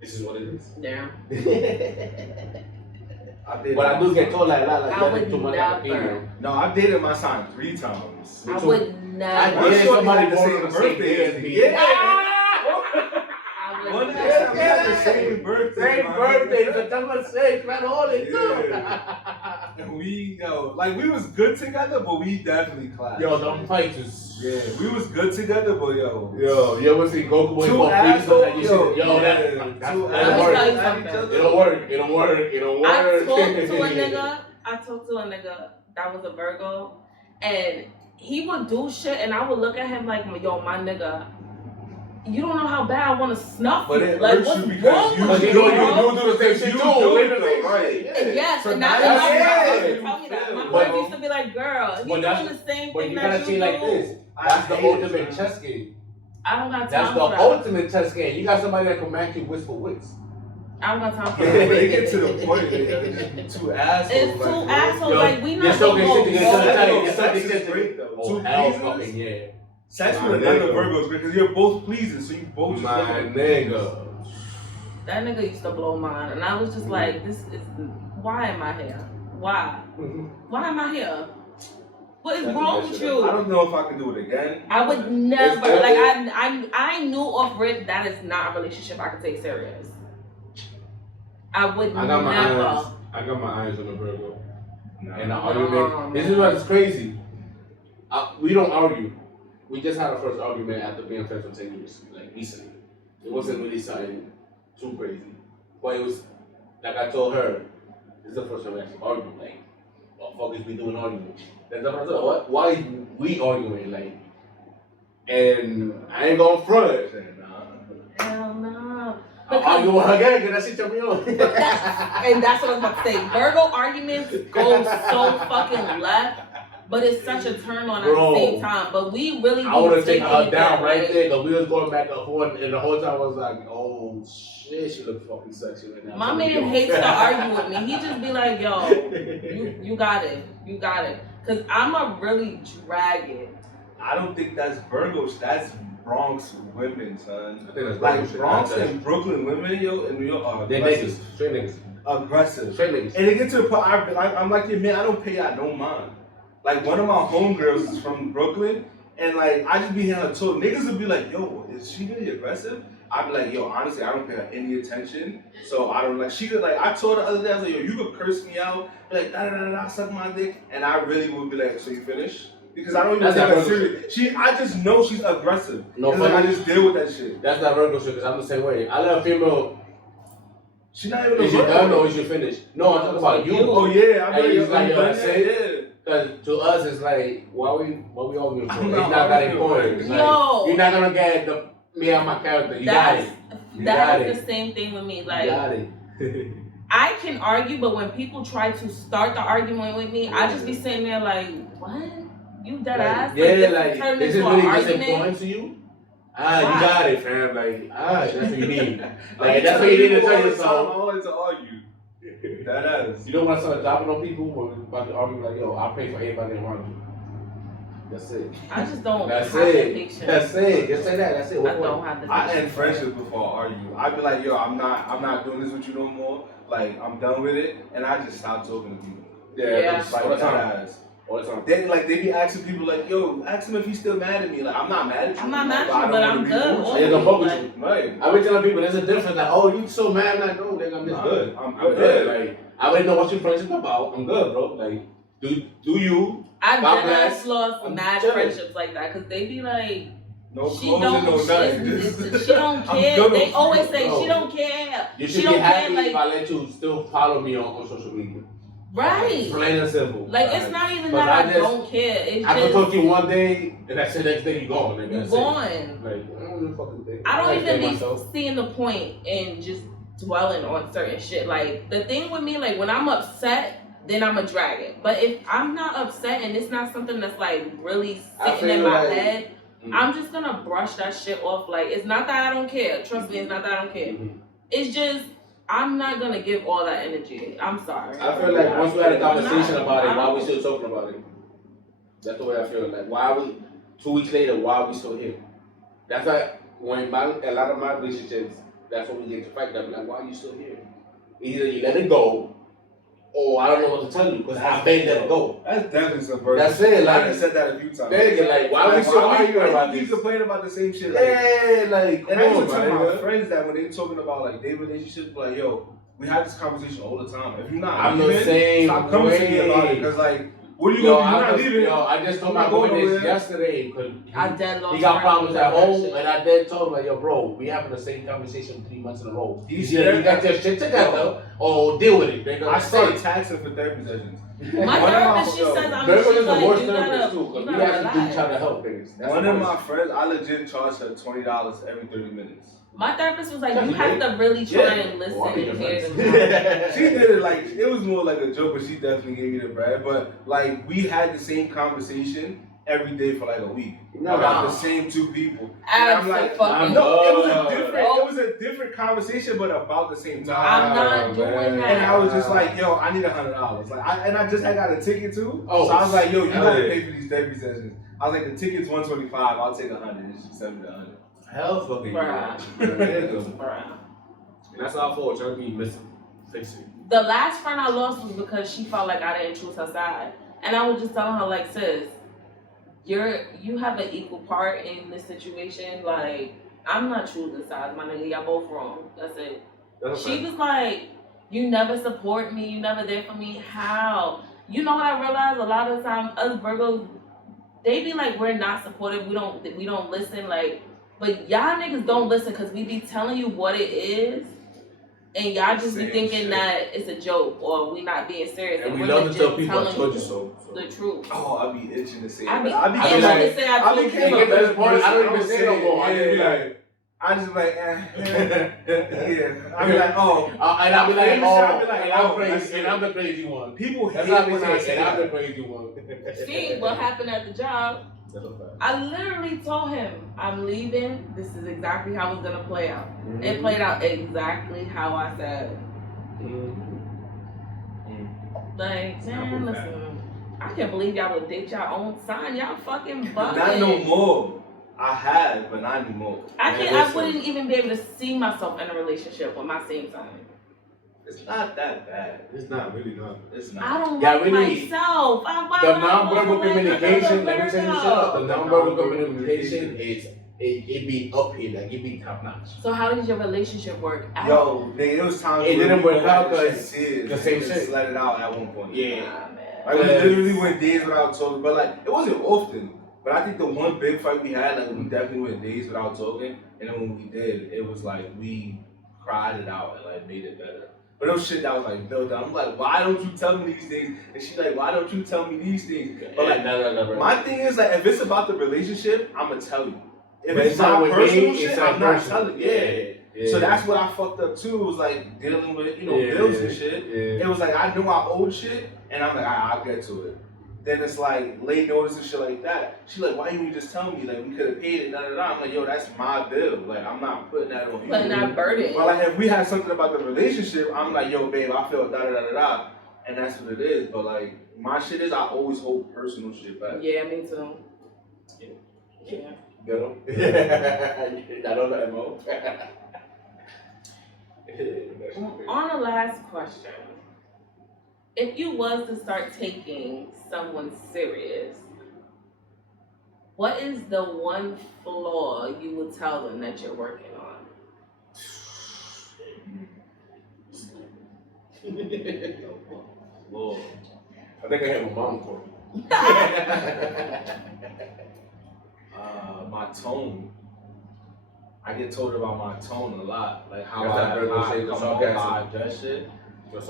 this is what it is. Yeah. But I do get told like that, like I would too much like a female. never. No, I've dated my sign 3 times. I would I never. dated somebody had the born same on the same day as me. birthday. I would One never. time we had the same birthday. Same man. birthday, September 6th, man, all it Yeah. And we was good together, but we definitely clashed. Yo, them fights is. Yeah, we was good together, but yo. Yo, you ever see Goku when he Two fought assholes, Frieza? That's two it assholes. don't work. It don't work. I talked to a nigga that was a Virgo, and he would do shit, and I would look at him like, yo, my nigga, you don't know how bad I want to snuff But you. it Like, hurts what's you wrong because with you you, do bro? the same shit too. Right. Yes, So and now my yeah. friend used to tell me that. My But- friend used to be like, girl, he's but doing the same But thing you that gotta you see do. like this. That's the ultimate chess game. I don't got time That's the for that. ultimate chess game. You got somebody that can match you wits for wits. I don't got time for But that. when they get to the point, they just two assholes. It's two like, assholes. Yo, Like, we you're not still gonna gonna go sit together. wrong. Yo, You're sex still is great though. Oh, Two hell reasons. fucking yeah. Sex My with another nigga. Virgo is great because you're both pleasing, so you both just My love it. nigga. That nigga used to blow mine, and I was just like, this is, why am I here? Why? Why am I here? What is wrong with I you? don't know if I can do it again. I would never, It's like, I knew off rip that is not a relationship I could take serious. I would I got my never. eyes on the Virgo. Nah. And the No, argument. This is what's crazy. We don't argue. We just had our first argument after being friends for 10 years, like recently. It wasn't really something too crazy, but it was like I told her. This is the first time we actually argued. Like, what the fuck is we doing arguing? That's what I told her. Why is we arguing? Like, and I ain't gonna front it. Hell no. I'll argue with her again because that shit turned me on. And that's what I was about to say. Virgo arguments go so fucking left, but it's such a turn on at Bro, the same time. But we really I would have do taken her down thing, right like, there because we was going back and forth, and the whole time I was like, oh shit, she look fucking sexy right now. My man hates to argue with me. He just be like, yo, you got it. You got it. Because I'm a really dragon. I don't think that's Virgo. That's Bronx women, son. I think that's Like Virgo shit. Bronx That's- and Brooklyn women, yo, in New York are They aggressive. niggas, straight niggas, Aggressive. straight niggas. And it gets to the point, I'm like, yeah, man, I don't pay, I don't mind. Like, one of my homegirls is from Brooklyn, and like, I just be hearing her talk. Niggas would be like, yo, is she really aggressive? I'd be like, yo, honestly, I don't pay her any attention. So I don't like, she could, like, I told her the other day, I was like, yo, you could curse me out, be like, da da da da, suck my dick. And I really would be like, so you finished? Because I don't even That's take not her Virgo serious. I just know she's aggressive. No, It's like, I funny. just deal with that shit. That's not Virgo shit because I'm the same way. I let a female, She's not even a is you Virgo. done or is you finished? No, I'm talking about you. Oh yeah, I'm Like, like, it's like, yo, that's it. yeah. Because to us, it's like, why we all gonna I'm It's not not that arguing. important. It's like, Yo. you're not gonna get me and my character. You got it. You got That's it. the same thing with me. You Like, got it. I can argue, but when people try to start the argument with me, I just be sitting there like, what? You dead ass? Yeah, turn this is into really an just argument? important to you? Why? You got it, fam. That's what you need. That's what you need to tell yourself. I like to argue. That is. You don't want to start dropping on people when you're about to argue like, yo, I'll pay for everybody around you. That's it. I just don't That's have that it. patience. That's it. Just say that. That's it. I don't have the I patience. end friendships before I argue. I'd be like, yo, I'm not doing this with you no more. Like, I'm done with it, and I just stop talking to people. Yeah. Like, all the time. that All the time. they be asking people like, yo, ask him if he's still mad at me. Like, I'm not mad at you. I'm not mad I at you, don't but wanna I'm be good. rude. Yeah, don't fuck with Like, you. Right. I've been telling people there's a difference. Like, oh, you so mad? I'm like, no, nigga, I'm just Nah, good. I'm good. good. Like, I already know what your friendship about. I'm good, bro. Like, do you? I've God just bless. lost I'm mad chilling. friendships like that because they be like, No she closing, don't, no nothing. she don't I'm care. good They on always freedom. say No. she don't care. You She should be don't care, happy like- if I let you still follow me on social media. Right. Plain and simple. Like it's not even But that I I just- don't care. It's I can just talk to you one day, and that's the next day you gone. Nigga. you That's it. gone. Like, I don't even fucking think. I don't even understand be myself. seeing the point in just dwelling on certain shit. Like the thing with me, like when I'm upset, then I'm a drag it. But if I'm not upset and it's not something that's like really I sitting in feel my like- head, Mm. I'm just gonna brush that shit off. Like it's not that I don't care. Trust me, it's not that I don't care. Mhm. It's just I'm not gonna give all that energy. I'm sorry. I feel like once we had a conversation about it, I why don't- we still talking about it? That's the way I feel. Like, why we 2 weeks later? Why are we still here? That's like when a lot of my relationships. That's when we get to fight. I'm like, why are you still here? Either you let it go, or I don't know what to tell you because I've been let it go. That's definitely some Virgo. That's it, like- I done said that a few times. Nigga, like, why are we still arguing about You this? complaining about the same shit. Like, Yeah, like, and I come on, used to tell my man. friends that when they talking about like their relationships, like, yo, we have this conversation all the time. If you're not I'm the leaving, same stop coming to me about it. way. Because like, what are you Yo, gonna do? You're not leaving. I just told You're my not boy going this nowhere. yesterday because I dead lost he got friends problems with at that home, shit. and I then told him like, yo, bro, we having the same conversation 3 months in a row. You Yeah. got your shit together, or deal with it. Nigga. I That's started it. taxing for therapy sessions. My One of therapist, she my- says I'm Virgo she's is the like, worst you therapist gotta, too, you because we gotta actually do relax. try to help niggas. That's One the of worst. my friends, I legit charged her $20 every 30 minutes. My therapist was like, That's you have to really try Yeah. and listen Oh, I need and your care friends. to She did it like it was more like a joke, but she definitely gave me the bread. But like we had the same conversation every day for like a week No, about no. the same two people. And I'm like, Absolutely. no, it Oh. was a different conversation, but about the same time. I'm not doing man. that. And I was just like, yo, I need $100. Like, I got a ticket too. Oh, So I was like, yo, you hell gotta yeah. pay for these therapy sessions. I was like, the ticket's $125. I'll take $100. And she sent me the $100. Hell fucking Bruh. There you go. Bruh. And that's our fault. Trying to be missing. Fix it. The last friend I lost was because she felt like I didn't choose her side. And I was just telling her, like, sis, you have an equal part in this situation. Like, I'm not choosing sides, my nigga. Y'all both wrong. That's it. That's She was like, you never support me, you never there for me. How? You know what I realized? A lot of the time, us Virgos, they be like, we're not supportive. We don't listen. Like, but y'all niggas don't listen because we be telling you what it is, and y'all just be Same thinking shit. that it's a joke or we not being serious. And we we're love to legit tell people I telling told you so. the truth. Oh, I be itching to say it. I be but be itching like- to say I I told became you. a Get to better this point, I don't person. even say say no more. I just be like, I just be like, yeah. I be like, oh. and I'll be like, I'll be like, and I'm oh, crazy, that's and it. I'm the crazy one. People hate That's how when I say and I'm the that. crazy one. See what happened at the job? That's a fact. I literally told him, I'm leaving. This is exactly how it's gonna play out. Mm-hmm. It played out exactly how I said. Like, man, listen, I can't believe y'all would date y'all own sign. Y'all fucking bugging. Not no more. I had, but not anymore. I can't. Listen, I wouldn't even be able to see myself in a relationship with my same sign. It's not that bad. It's not really not. It's I not. don't Yeah, like really, myself. The nonverbal communication, let me tell you something. The nonverbal Nonverbal communication is it be up here, like it be top notch. So how did your relationship work out? Yo, nigga, it was times It where didn't we work both out had to 'cause shed tears. the same We just shit. let it out at one point. Yeah. Nah, man. Like we literally went days without talking, but like it wasn't often. But I think the one big fight we had, like we definitely went days without talking, and then when we did, it was like we cried it out and like made it better. But it was shit that was like built up. I'm like, why don't you tell me these things? And she's like, why don't you tell me these things? But like, no. my thing is like, if it's about the relationship, I'ma tell you. If But it's not with personal me, shit, it's I'm not personal. telling. Yeah. So that's what I fucked up too. It was like dealing with, bills and shit. Yeah. It was like I knew I owed shit, and I'm like, I'll get to it. Then it's like late notice and shit like that. She like, why didn't you just tell me? Like, we could have paid it, da da da. I'm like, yo, that's my bill. Like, I'm not putting that on you. Putting that burden. But like, if we had something about the relationship, I'm like, yo, babe, I feel da da da da da, and that's what it is. But like, my shit is, I always hold personal shit back. Yeah, me too. Yeah. You know? I don't know MO. On the last question, if you was to start taking someone serious, what is the one flaw you would tell them that you're working on? Lord. I think I hit my mom for My tone. I get told about my tone a lot, like how That's that Virgo shit, the how sarcasm. I address shit.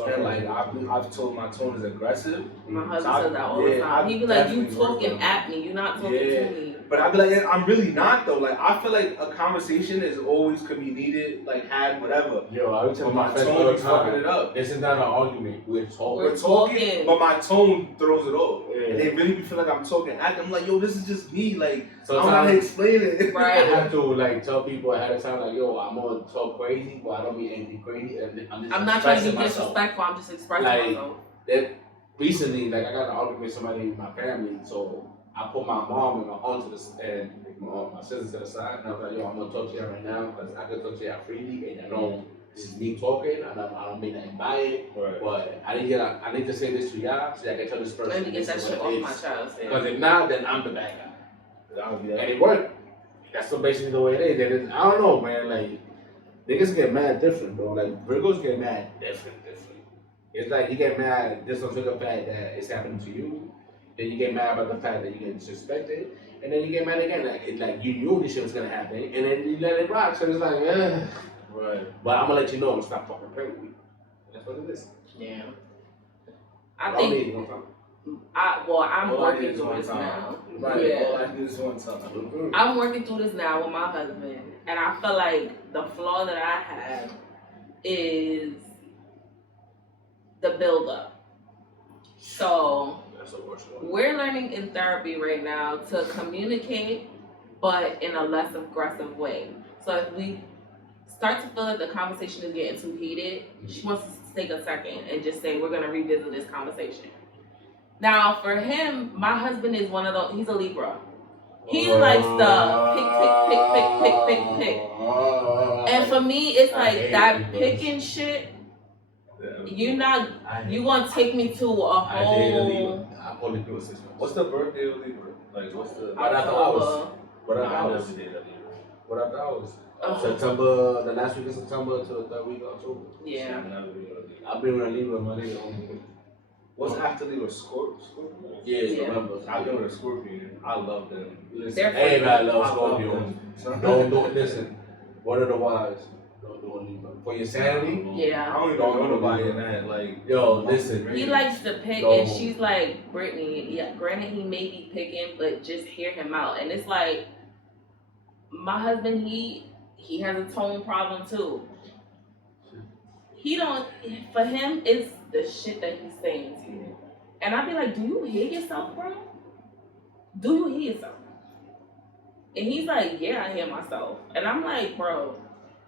And like I've told my tone is aggressive. My husband says that all the time. He be like, you talking at me, you're not talking to me. But I be like, I'm really not though. Like I feel like a conversation is always could be needed, like had whatever. Yo, I would tell But my my friends all tone the be fucking time. it up. This is not an argument. We're talking. We're talking, but my tone throws it off. Yeah. And they really be feel like I'm talking at them. I'm like, yo, this is just me. Like I don't know how Sometimes to explain it. I Right. have to like tell people ahead of time, like, yo, I'm gonna talk crazy, but I don't mean anything crazy. I'm not trying to be expressing myself. disrespectful, I'm just expressing Like, myself. That recently, like I got an argument with somebody in my family, so I put my mom and my aunt to the and my sisters to the side, and I was like, yo, I'm gonna talk to you right now because I can talk to you freely, and I know this is me talking, and I don't mean nothing by it, Right. but I need to say this to y'all so I can tell this person. Let me get that this is shit what off it my is. chest. Because if not, then I'm the bad guy. That And it worked. That's so basically the way it is. And it's, I don't know, man. Like, niggas get mad different, bro. Like, Virgos get mad different. It's like you get mad just on the fact that it's happening to you. Then you get mad about the fact that you get disrespected. And then you get mad again. Like you knew this shit was going to happen. And then you let it rock. So it's like, Right. But I'm going to let you know and stop fucking playing with me. That's what it is. Yeah. I think, I'm working through this now. Right. Yeah. All I do is one time. I'm working through this now with my husband, and I feel like the flaw that I have is the build-up. So That's the worst one. we're learning in therapy right now to communicate, but in a less aggressive way. So if we start to feel like the conversation is getting too heated, she wants us to take a second and just say, we're gonna revisit this conversation. Now, for him, my husband is one of those, he's a Libra. He likes the pick. And for me, it's like that picking shit, you gonna take me to a whole I only do a system. What's the birthday of Libra? Like, what's the? October. What are I the hours? never did that Libra. What are the hours? Oh. September, the last week of September to the third week of October. Yeah. I never did that Libra. I've been with a Libra, my nigga. What's after Libra? Scorpio? Yeah, it's Yeah. November. I've been with a Scorpion. I love them. Listen, They're Everybody loves I love Scorpios. them. Don't listen. What are the wise? Don't do a Libra. For your sanity, Yeah. I don't even know nobody in that. Like, yo, listen. He likes to pick, No. and she's like, Brittany, yeah, granted he may be picking, but just hear him out. And it's like, my husband, he has a tone problem too. For him, it's the shit that he's saying to you. And I'd be like, do you hear yourself, bro? Do you hear yourself? And he's like, yeah, I hear myself. And I'm like, bro,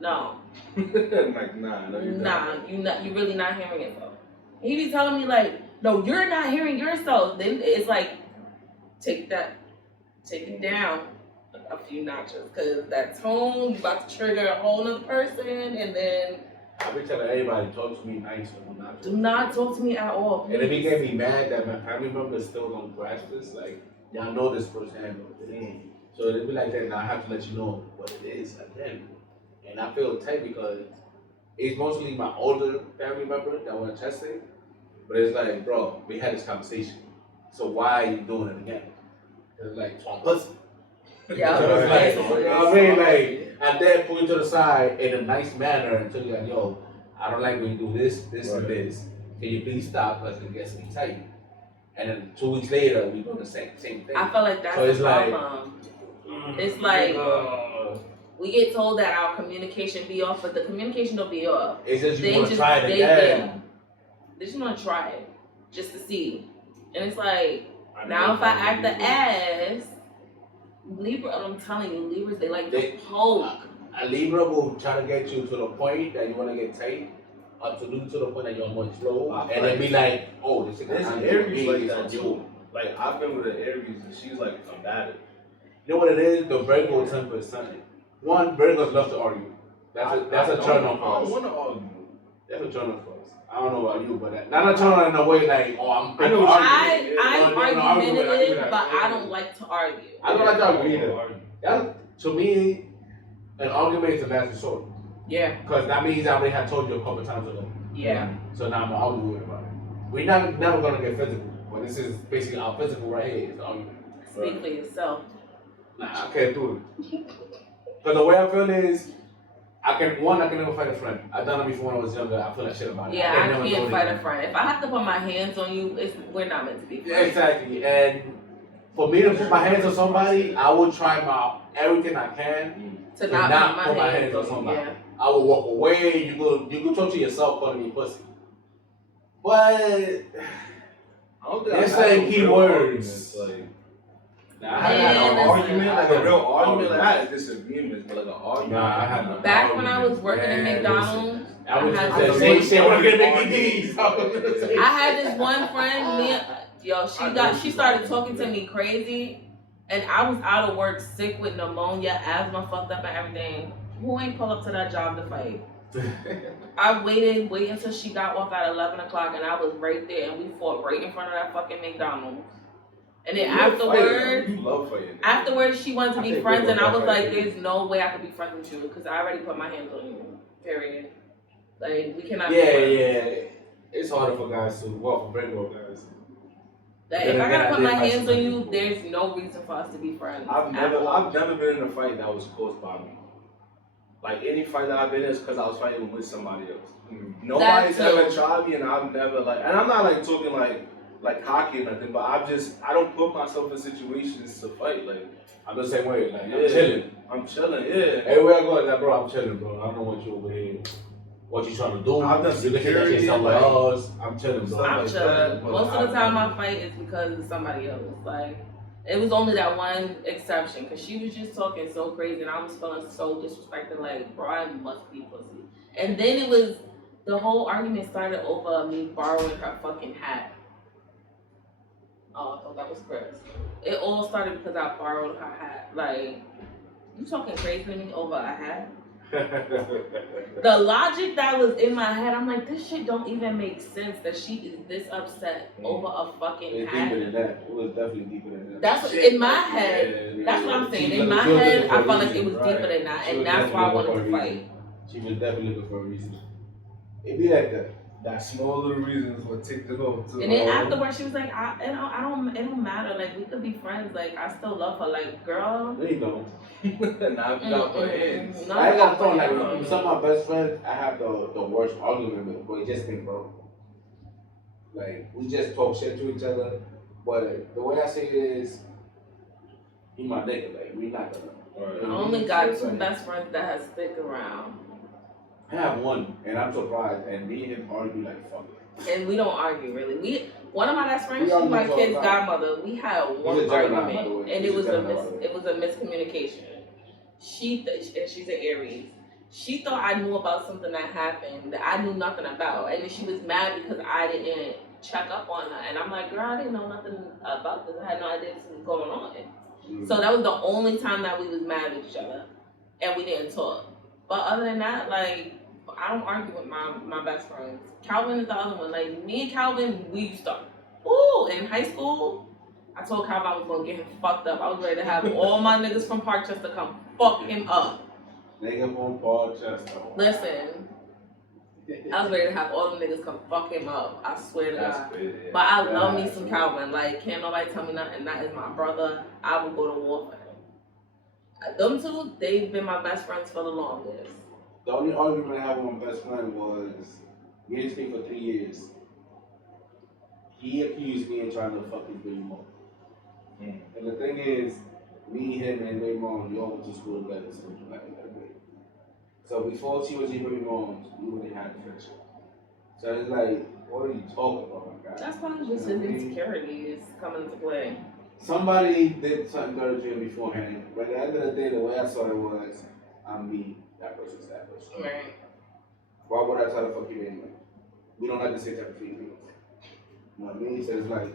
no. I'm like, nah, no, you're not. You really not hearing yourself. He be telling me like, no, you're not hearing yourself. Then it's like, take it down a few notches, cause that tone, you about to trigger a whole nother person, and then I've been telling everybody, talk to me nice or not. do not talk to me at all. And if he get me mad that my family members still don't grasp this, like, y'all know this firsthand. So it'll be like that, now I have to let you know what it is again. And I feel tight because it's mostly my older family members that want to test it. But it's like, bro, we had this conversation. So why are you doing it again? It's like, so I'm pussy. Yeah. So it's like, you know what I mean? Like, I then pull you to the side in a nice manner and tell you like, yo, I don't like when you do this, and this. Can you please stop because it gets me tight? And then 2 weeks later, we do the same thing. I feel like that's So it's the like, problem. It's like We get told that our communication be off, but the communication don't be off. It's just you They want to just try it they again. they just want to try it just to see, and it's like now if I act the ass, Libra, I'm telling you, Libras they like to poke. A Libra will try to get you to the point that you want to get tight, or to the point that you're going to slow, and then be like, oh, this is There's an Aries like that too. Like I've been with an Aries and she's like combative. You know what it is? The Virgo temper is something. One, Virgos love to argue. That's a turn on for I us. don't want to argue. That's a turn on for us. I don't know about you, but not a turn on in a way like, oh, I'm I'm argumentative, argumentative, but I don't like to argue. I don't like to argue either. That, to me, an argument is a last resort. Yeah. Because that means I already had told you a couple times ago. Yeah. So now I'm arguing about it. We're never going to get physical. But this is basically our physical right here. Is the argument. Speak for yourself. Nah, I can't do it. Because the way I feel is, I can never fight a friend. I done it before when I was younger. I feel like shit about it. Yeah, I can't fight a friend. If I have to put my hands on you, we're not meant to be friends. Yeah, exactly. And for me to put my hands on somebody, I will try everything I can to not put my hands on somebody. Yeah. I will walk away. You go talk to yourself calling me pussy. But they're saying key words. I had an argument, like a real argument. Like I had disagreements, but like an argument. Nah, I had back when I was working in McDonald's, I had this one friend, she started talking to me crazy, and I was out of work, sick with pneumonia, asthma fucked up and everything. Who ain't pull up to that job to fight? I waited until she got off at 11 o'clock, and I was right there, and we fought right in front of that fucking McDonald's. And then afterwards, she wanted to be friends, and I was like, "There's no way I could be friends with you because I already put my hands on you." Period. Like we cannot. Yeah. It's harder for guys to for Virgo guys. Like, if I gotta put my hands on you, there's no reason for us to be friends. I've never been in a fight that was caused by me. Like any fight that I've been in is because I was fighting with somebody else. Nobody's ever tried me, and I've never and I'm not like talking like cocky or nothing, but I don't put myself in situations to fight. Like I'm the same way. Like I'm chilling. Yeah. Everywhere I go, like bro, I'm chilling, bro. I don't want you over here. What you trying to do? I've done security. I'm chilling, bro. I'm chilling. Most of the time I fight is because of somebody else. Like it was only that one exception because she was just talking so crazy, and I was feeling so disrespected. Like, bro, I must be pussy. And then the whole argument started over me borrowing her fucking hat. Oh, I thought that was Chris. It all started because I borrowed her hat. Like, you talking crazy to me over a hat? The logic that was in my head, I'm like, this shit don't even make sense that she is this upset over a fucking hat. Deeper than that. It was definitely deeper than that. That's in my head. That's what I'm saying. In my head, I felt like it was deeper than that, and that's why I wanted to fight. She was definitely looking for a reason. It be like that. That small little reasons would take the whole. And then afterwards, she was like, it don't matter. Like, we could be friends. Like, I still love her. Like, girl. No, you don't. Nah, we got my hands. I ain't got thought, like, with some of my best friends, I have the worst argument with, but it just been bro. Like, we just talk shit to each other, but the way I say it is, he my nigga. Like, we not gonna. I only got two best friends that have stick around. I have one, and I'm surprised, and me and him argue like fuck it. And we don't argue really. One of my best friends, she's my kid's godmother. We had one argument, and it was a miscommunication. And she's an Aries. She thought I knew about something that happened that I knew nothing about, and then she was mad because I didn't check up on her. And I'm like, girl, I didn't know nothing about this. I had no idea this was going on. Mm-hmm. So that was the only time that we was mad at each other, and we didn't talk. But other than that, like, I don't argue with my best friends. Calvin is the other one. Like, me and Calvin, we used to, in high school, I told Calvin I was going to get him fucked up. I was ready to have all my niggas from Parkchester come fuck him up. Nigga from Parkchester. Listen, I was ready to have all them niggas come fuck him up. I swear to God. Yeah. But I love me some Calvin. Like, can't nobody tell me nothing. That is my brother. I will go to war for him. Them two, they've been my best friends for the longest. The only argument I had with my best friend was, we didn't speak for 3 years. He accused me of trying to fuck his baby mom. And the thing is, me, him, and my mom, we all went to school together. So before she was even mom, we already had a friendship. So it's like, what are you talking about, my guy? That's probably just his insecurities coming into play. Somebody did something dirty to him beforehand, but at the end of the day, the way I saw it was, I'm me, that person's that person. Right. Why would I try to fuck you anyway? We don't like the same type of females. You know what I mean? So it's like,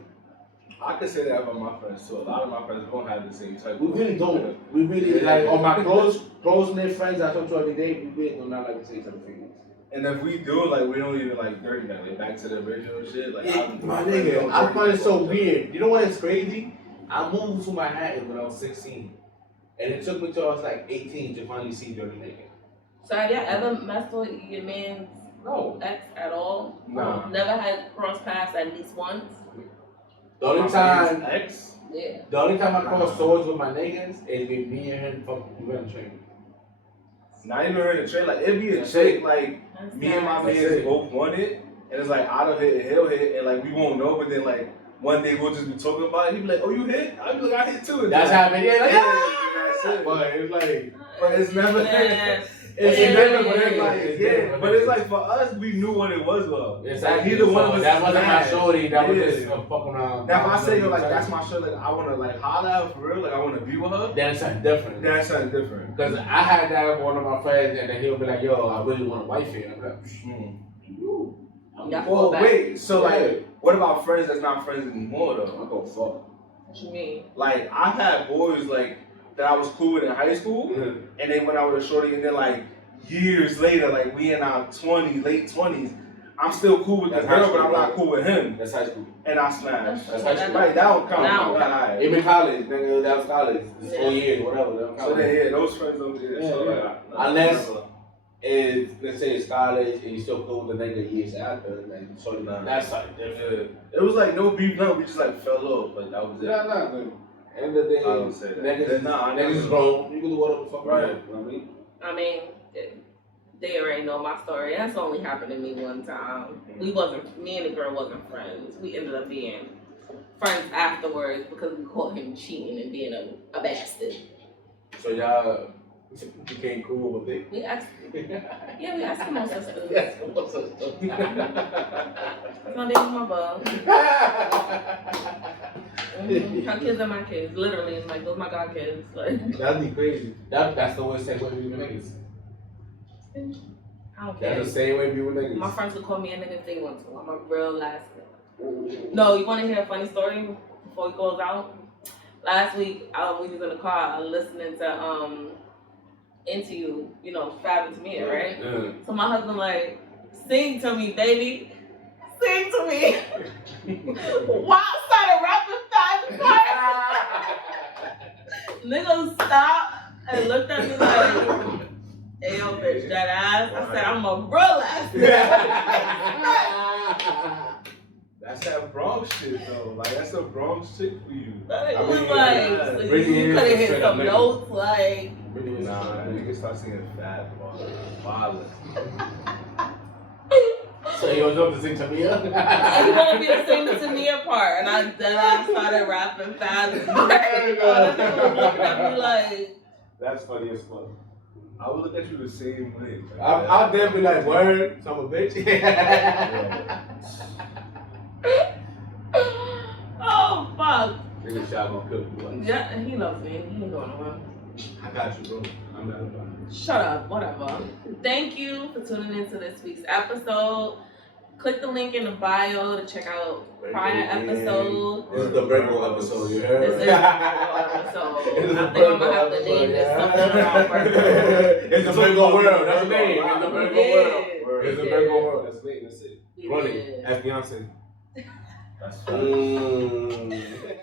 I could say that about my friends too. A lot of my friends don't have the same type. we really don't. We really, like, on my close knit friends I talk to every day, we really do not like the same type of females. And if we do, like, we don't even like dirty that. Like, back to the original shit. Like, My nigga, I find it so weird. You know what is crazy? I moved to Manhattan when I was 16. And it took me till I was like 18 to finally see dirty nigga. So have y'all ever messed with your man's No. ex at all? Nah. Never had cross paths at least once? The only time Ex? Yeah. The only time I cross swords with my niggas is with me and him fucking we on the train. Not even in the train. Like, it'd be a chick, like, That's me and my nice. man both want it. And it's like, I don't hit and he'll hit. And like, we won't know. But then, like, one day we'll just be talking about it. He'd be like, oh, you hit? I'd be like, I hit too. And That's then, how many like, that's it. but it's like But it's never Yes. It's Yeah. never, but it's like, It's yeah. different. But it's like, for us, we knew what it was, though. it's Like, like neither one of us that is wasn't my mad. shorty, that was Yeah. just fucking around. Now, if I say, yo, like, that's my shit, like, I wanna, like, holler at her for real, like, I wanna be with her, That's something different. that's something different. Because I had that with one of my friends and then he'll be like, yo, I really want a wife here. I'm like, you. Yeah. Well, back. wait, so, Yeah. like, what about friends that's not friends anymore, though? I go fuck. What you mean? Like, I've had boys, like, that I was cool with in high school, and they went out with a shorty, and then, like, years later, like, we in our 20s, late 20s, I'm still cool with the That's high girl, school, but I'm not bro. cool with him, That's high school. and I smashed. That's high school. Right, that don't count. Now. Alright. Even college, nigga, that was college. It's 4 Yeah. years, whatever. That don't So count. then, yeah, those friends don't get it. Yeah, So, yeah. like, Unless- If, let's say it's college and you still cool with the nigga years after, like, so Nah. that's something different. It was like no beef, no. We just like fell off. Like that was it. Nah, man. End of the day, I don't say that. niggas, Nah, I niggas never- is grown. You can do whatever the fuck you Right. want. You know what I mean? I mean, they already know my story. That's only happened to me one time. Me and the girl wasn't friends. We ended up being friends afterwards because we caught him cheating and being a bastard. So y'all became cool with it. We asked, yeah, we asked him on sisters. Yes, what's up? That's my baby mother. Her kids are my kids. Literally, it's like those my god kids. Like, That'd be crazy. That's the way same way we with niggas. I don't care. That's the same way we with niggas. My friends would call me a nigga if they want to. I'm a real last. No, you want to hear a funny story before it goes out? Last week, we was in the car listening to Into You, you know, Fab and Tamia, right? Yeah. So my husband like, sing to me, baby. Sing to me. Wow, started rapping Fab part. Nigga stopped and looked at me like, hey, yo, bitch, that ass. I said, I'm a real ass. That's that Bronx shit though. Like that's a Bronx chick for you. It I was mean, like, yeah. so Brittany you is could have a hit straight up some nigga. notes, like, Nah, niggas start singing fat, violent. So you was up to sing to me? you want me to sing the Tamia part, and I started rapping fast. Looking at me like, That's funny as fuck. I would look at you the same way. Like, I'll then be like, word, so I'm a bitch. oh fuck. Nigga shot gonna cook you. Yeah, he loves me. He ain't doing no wrong. I got you, bro. I'm not about it. Shut up, whatever. Thank you for tuning into this week's episode. Click the link in the bio to check out prior episodes. This is the Virgo episode, you heard? This is the Virgo episode. I think I'm gonna have to name this something around Virgo. It's the Virgo world. That's the name. It's the We Virgo did. world. It's the We Virgo did. world. That's it. That's it. We Running. did. Ask Beyonce. That's fine.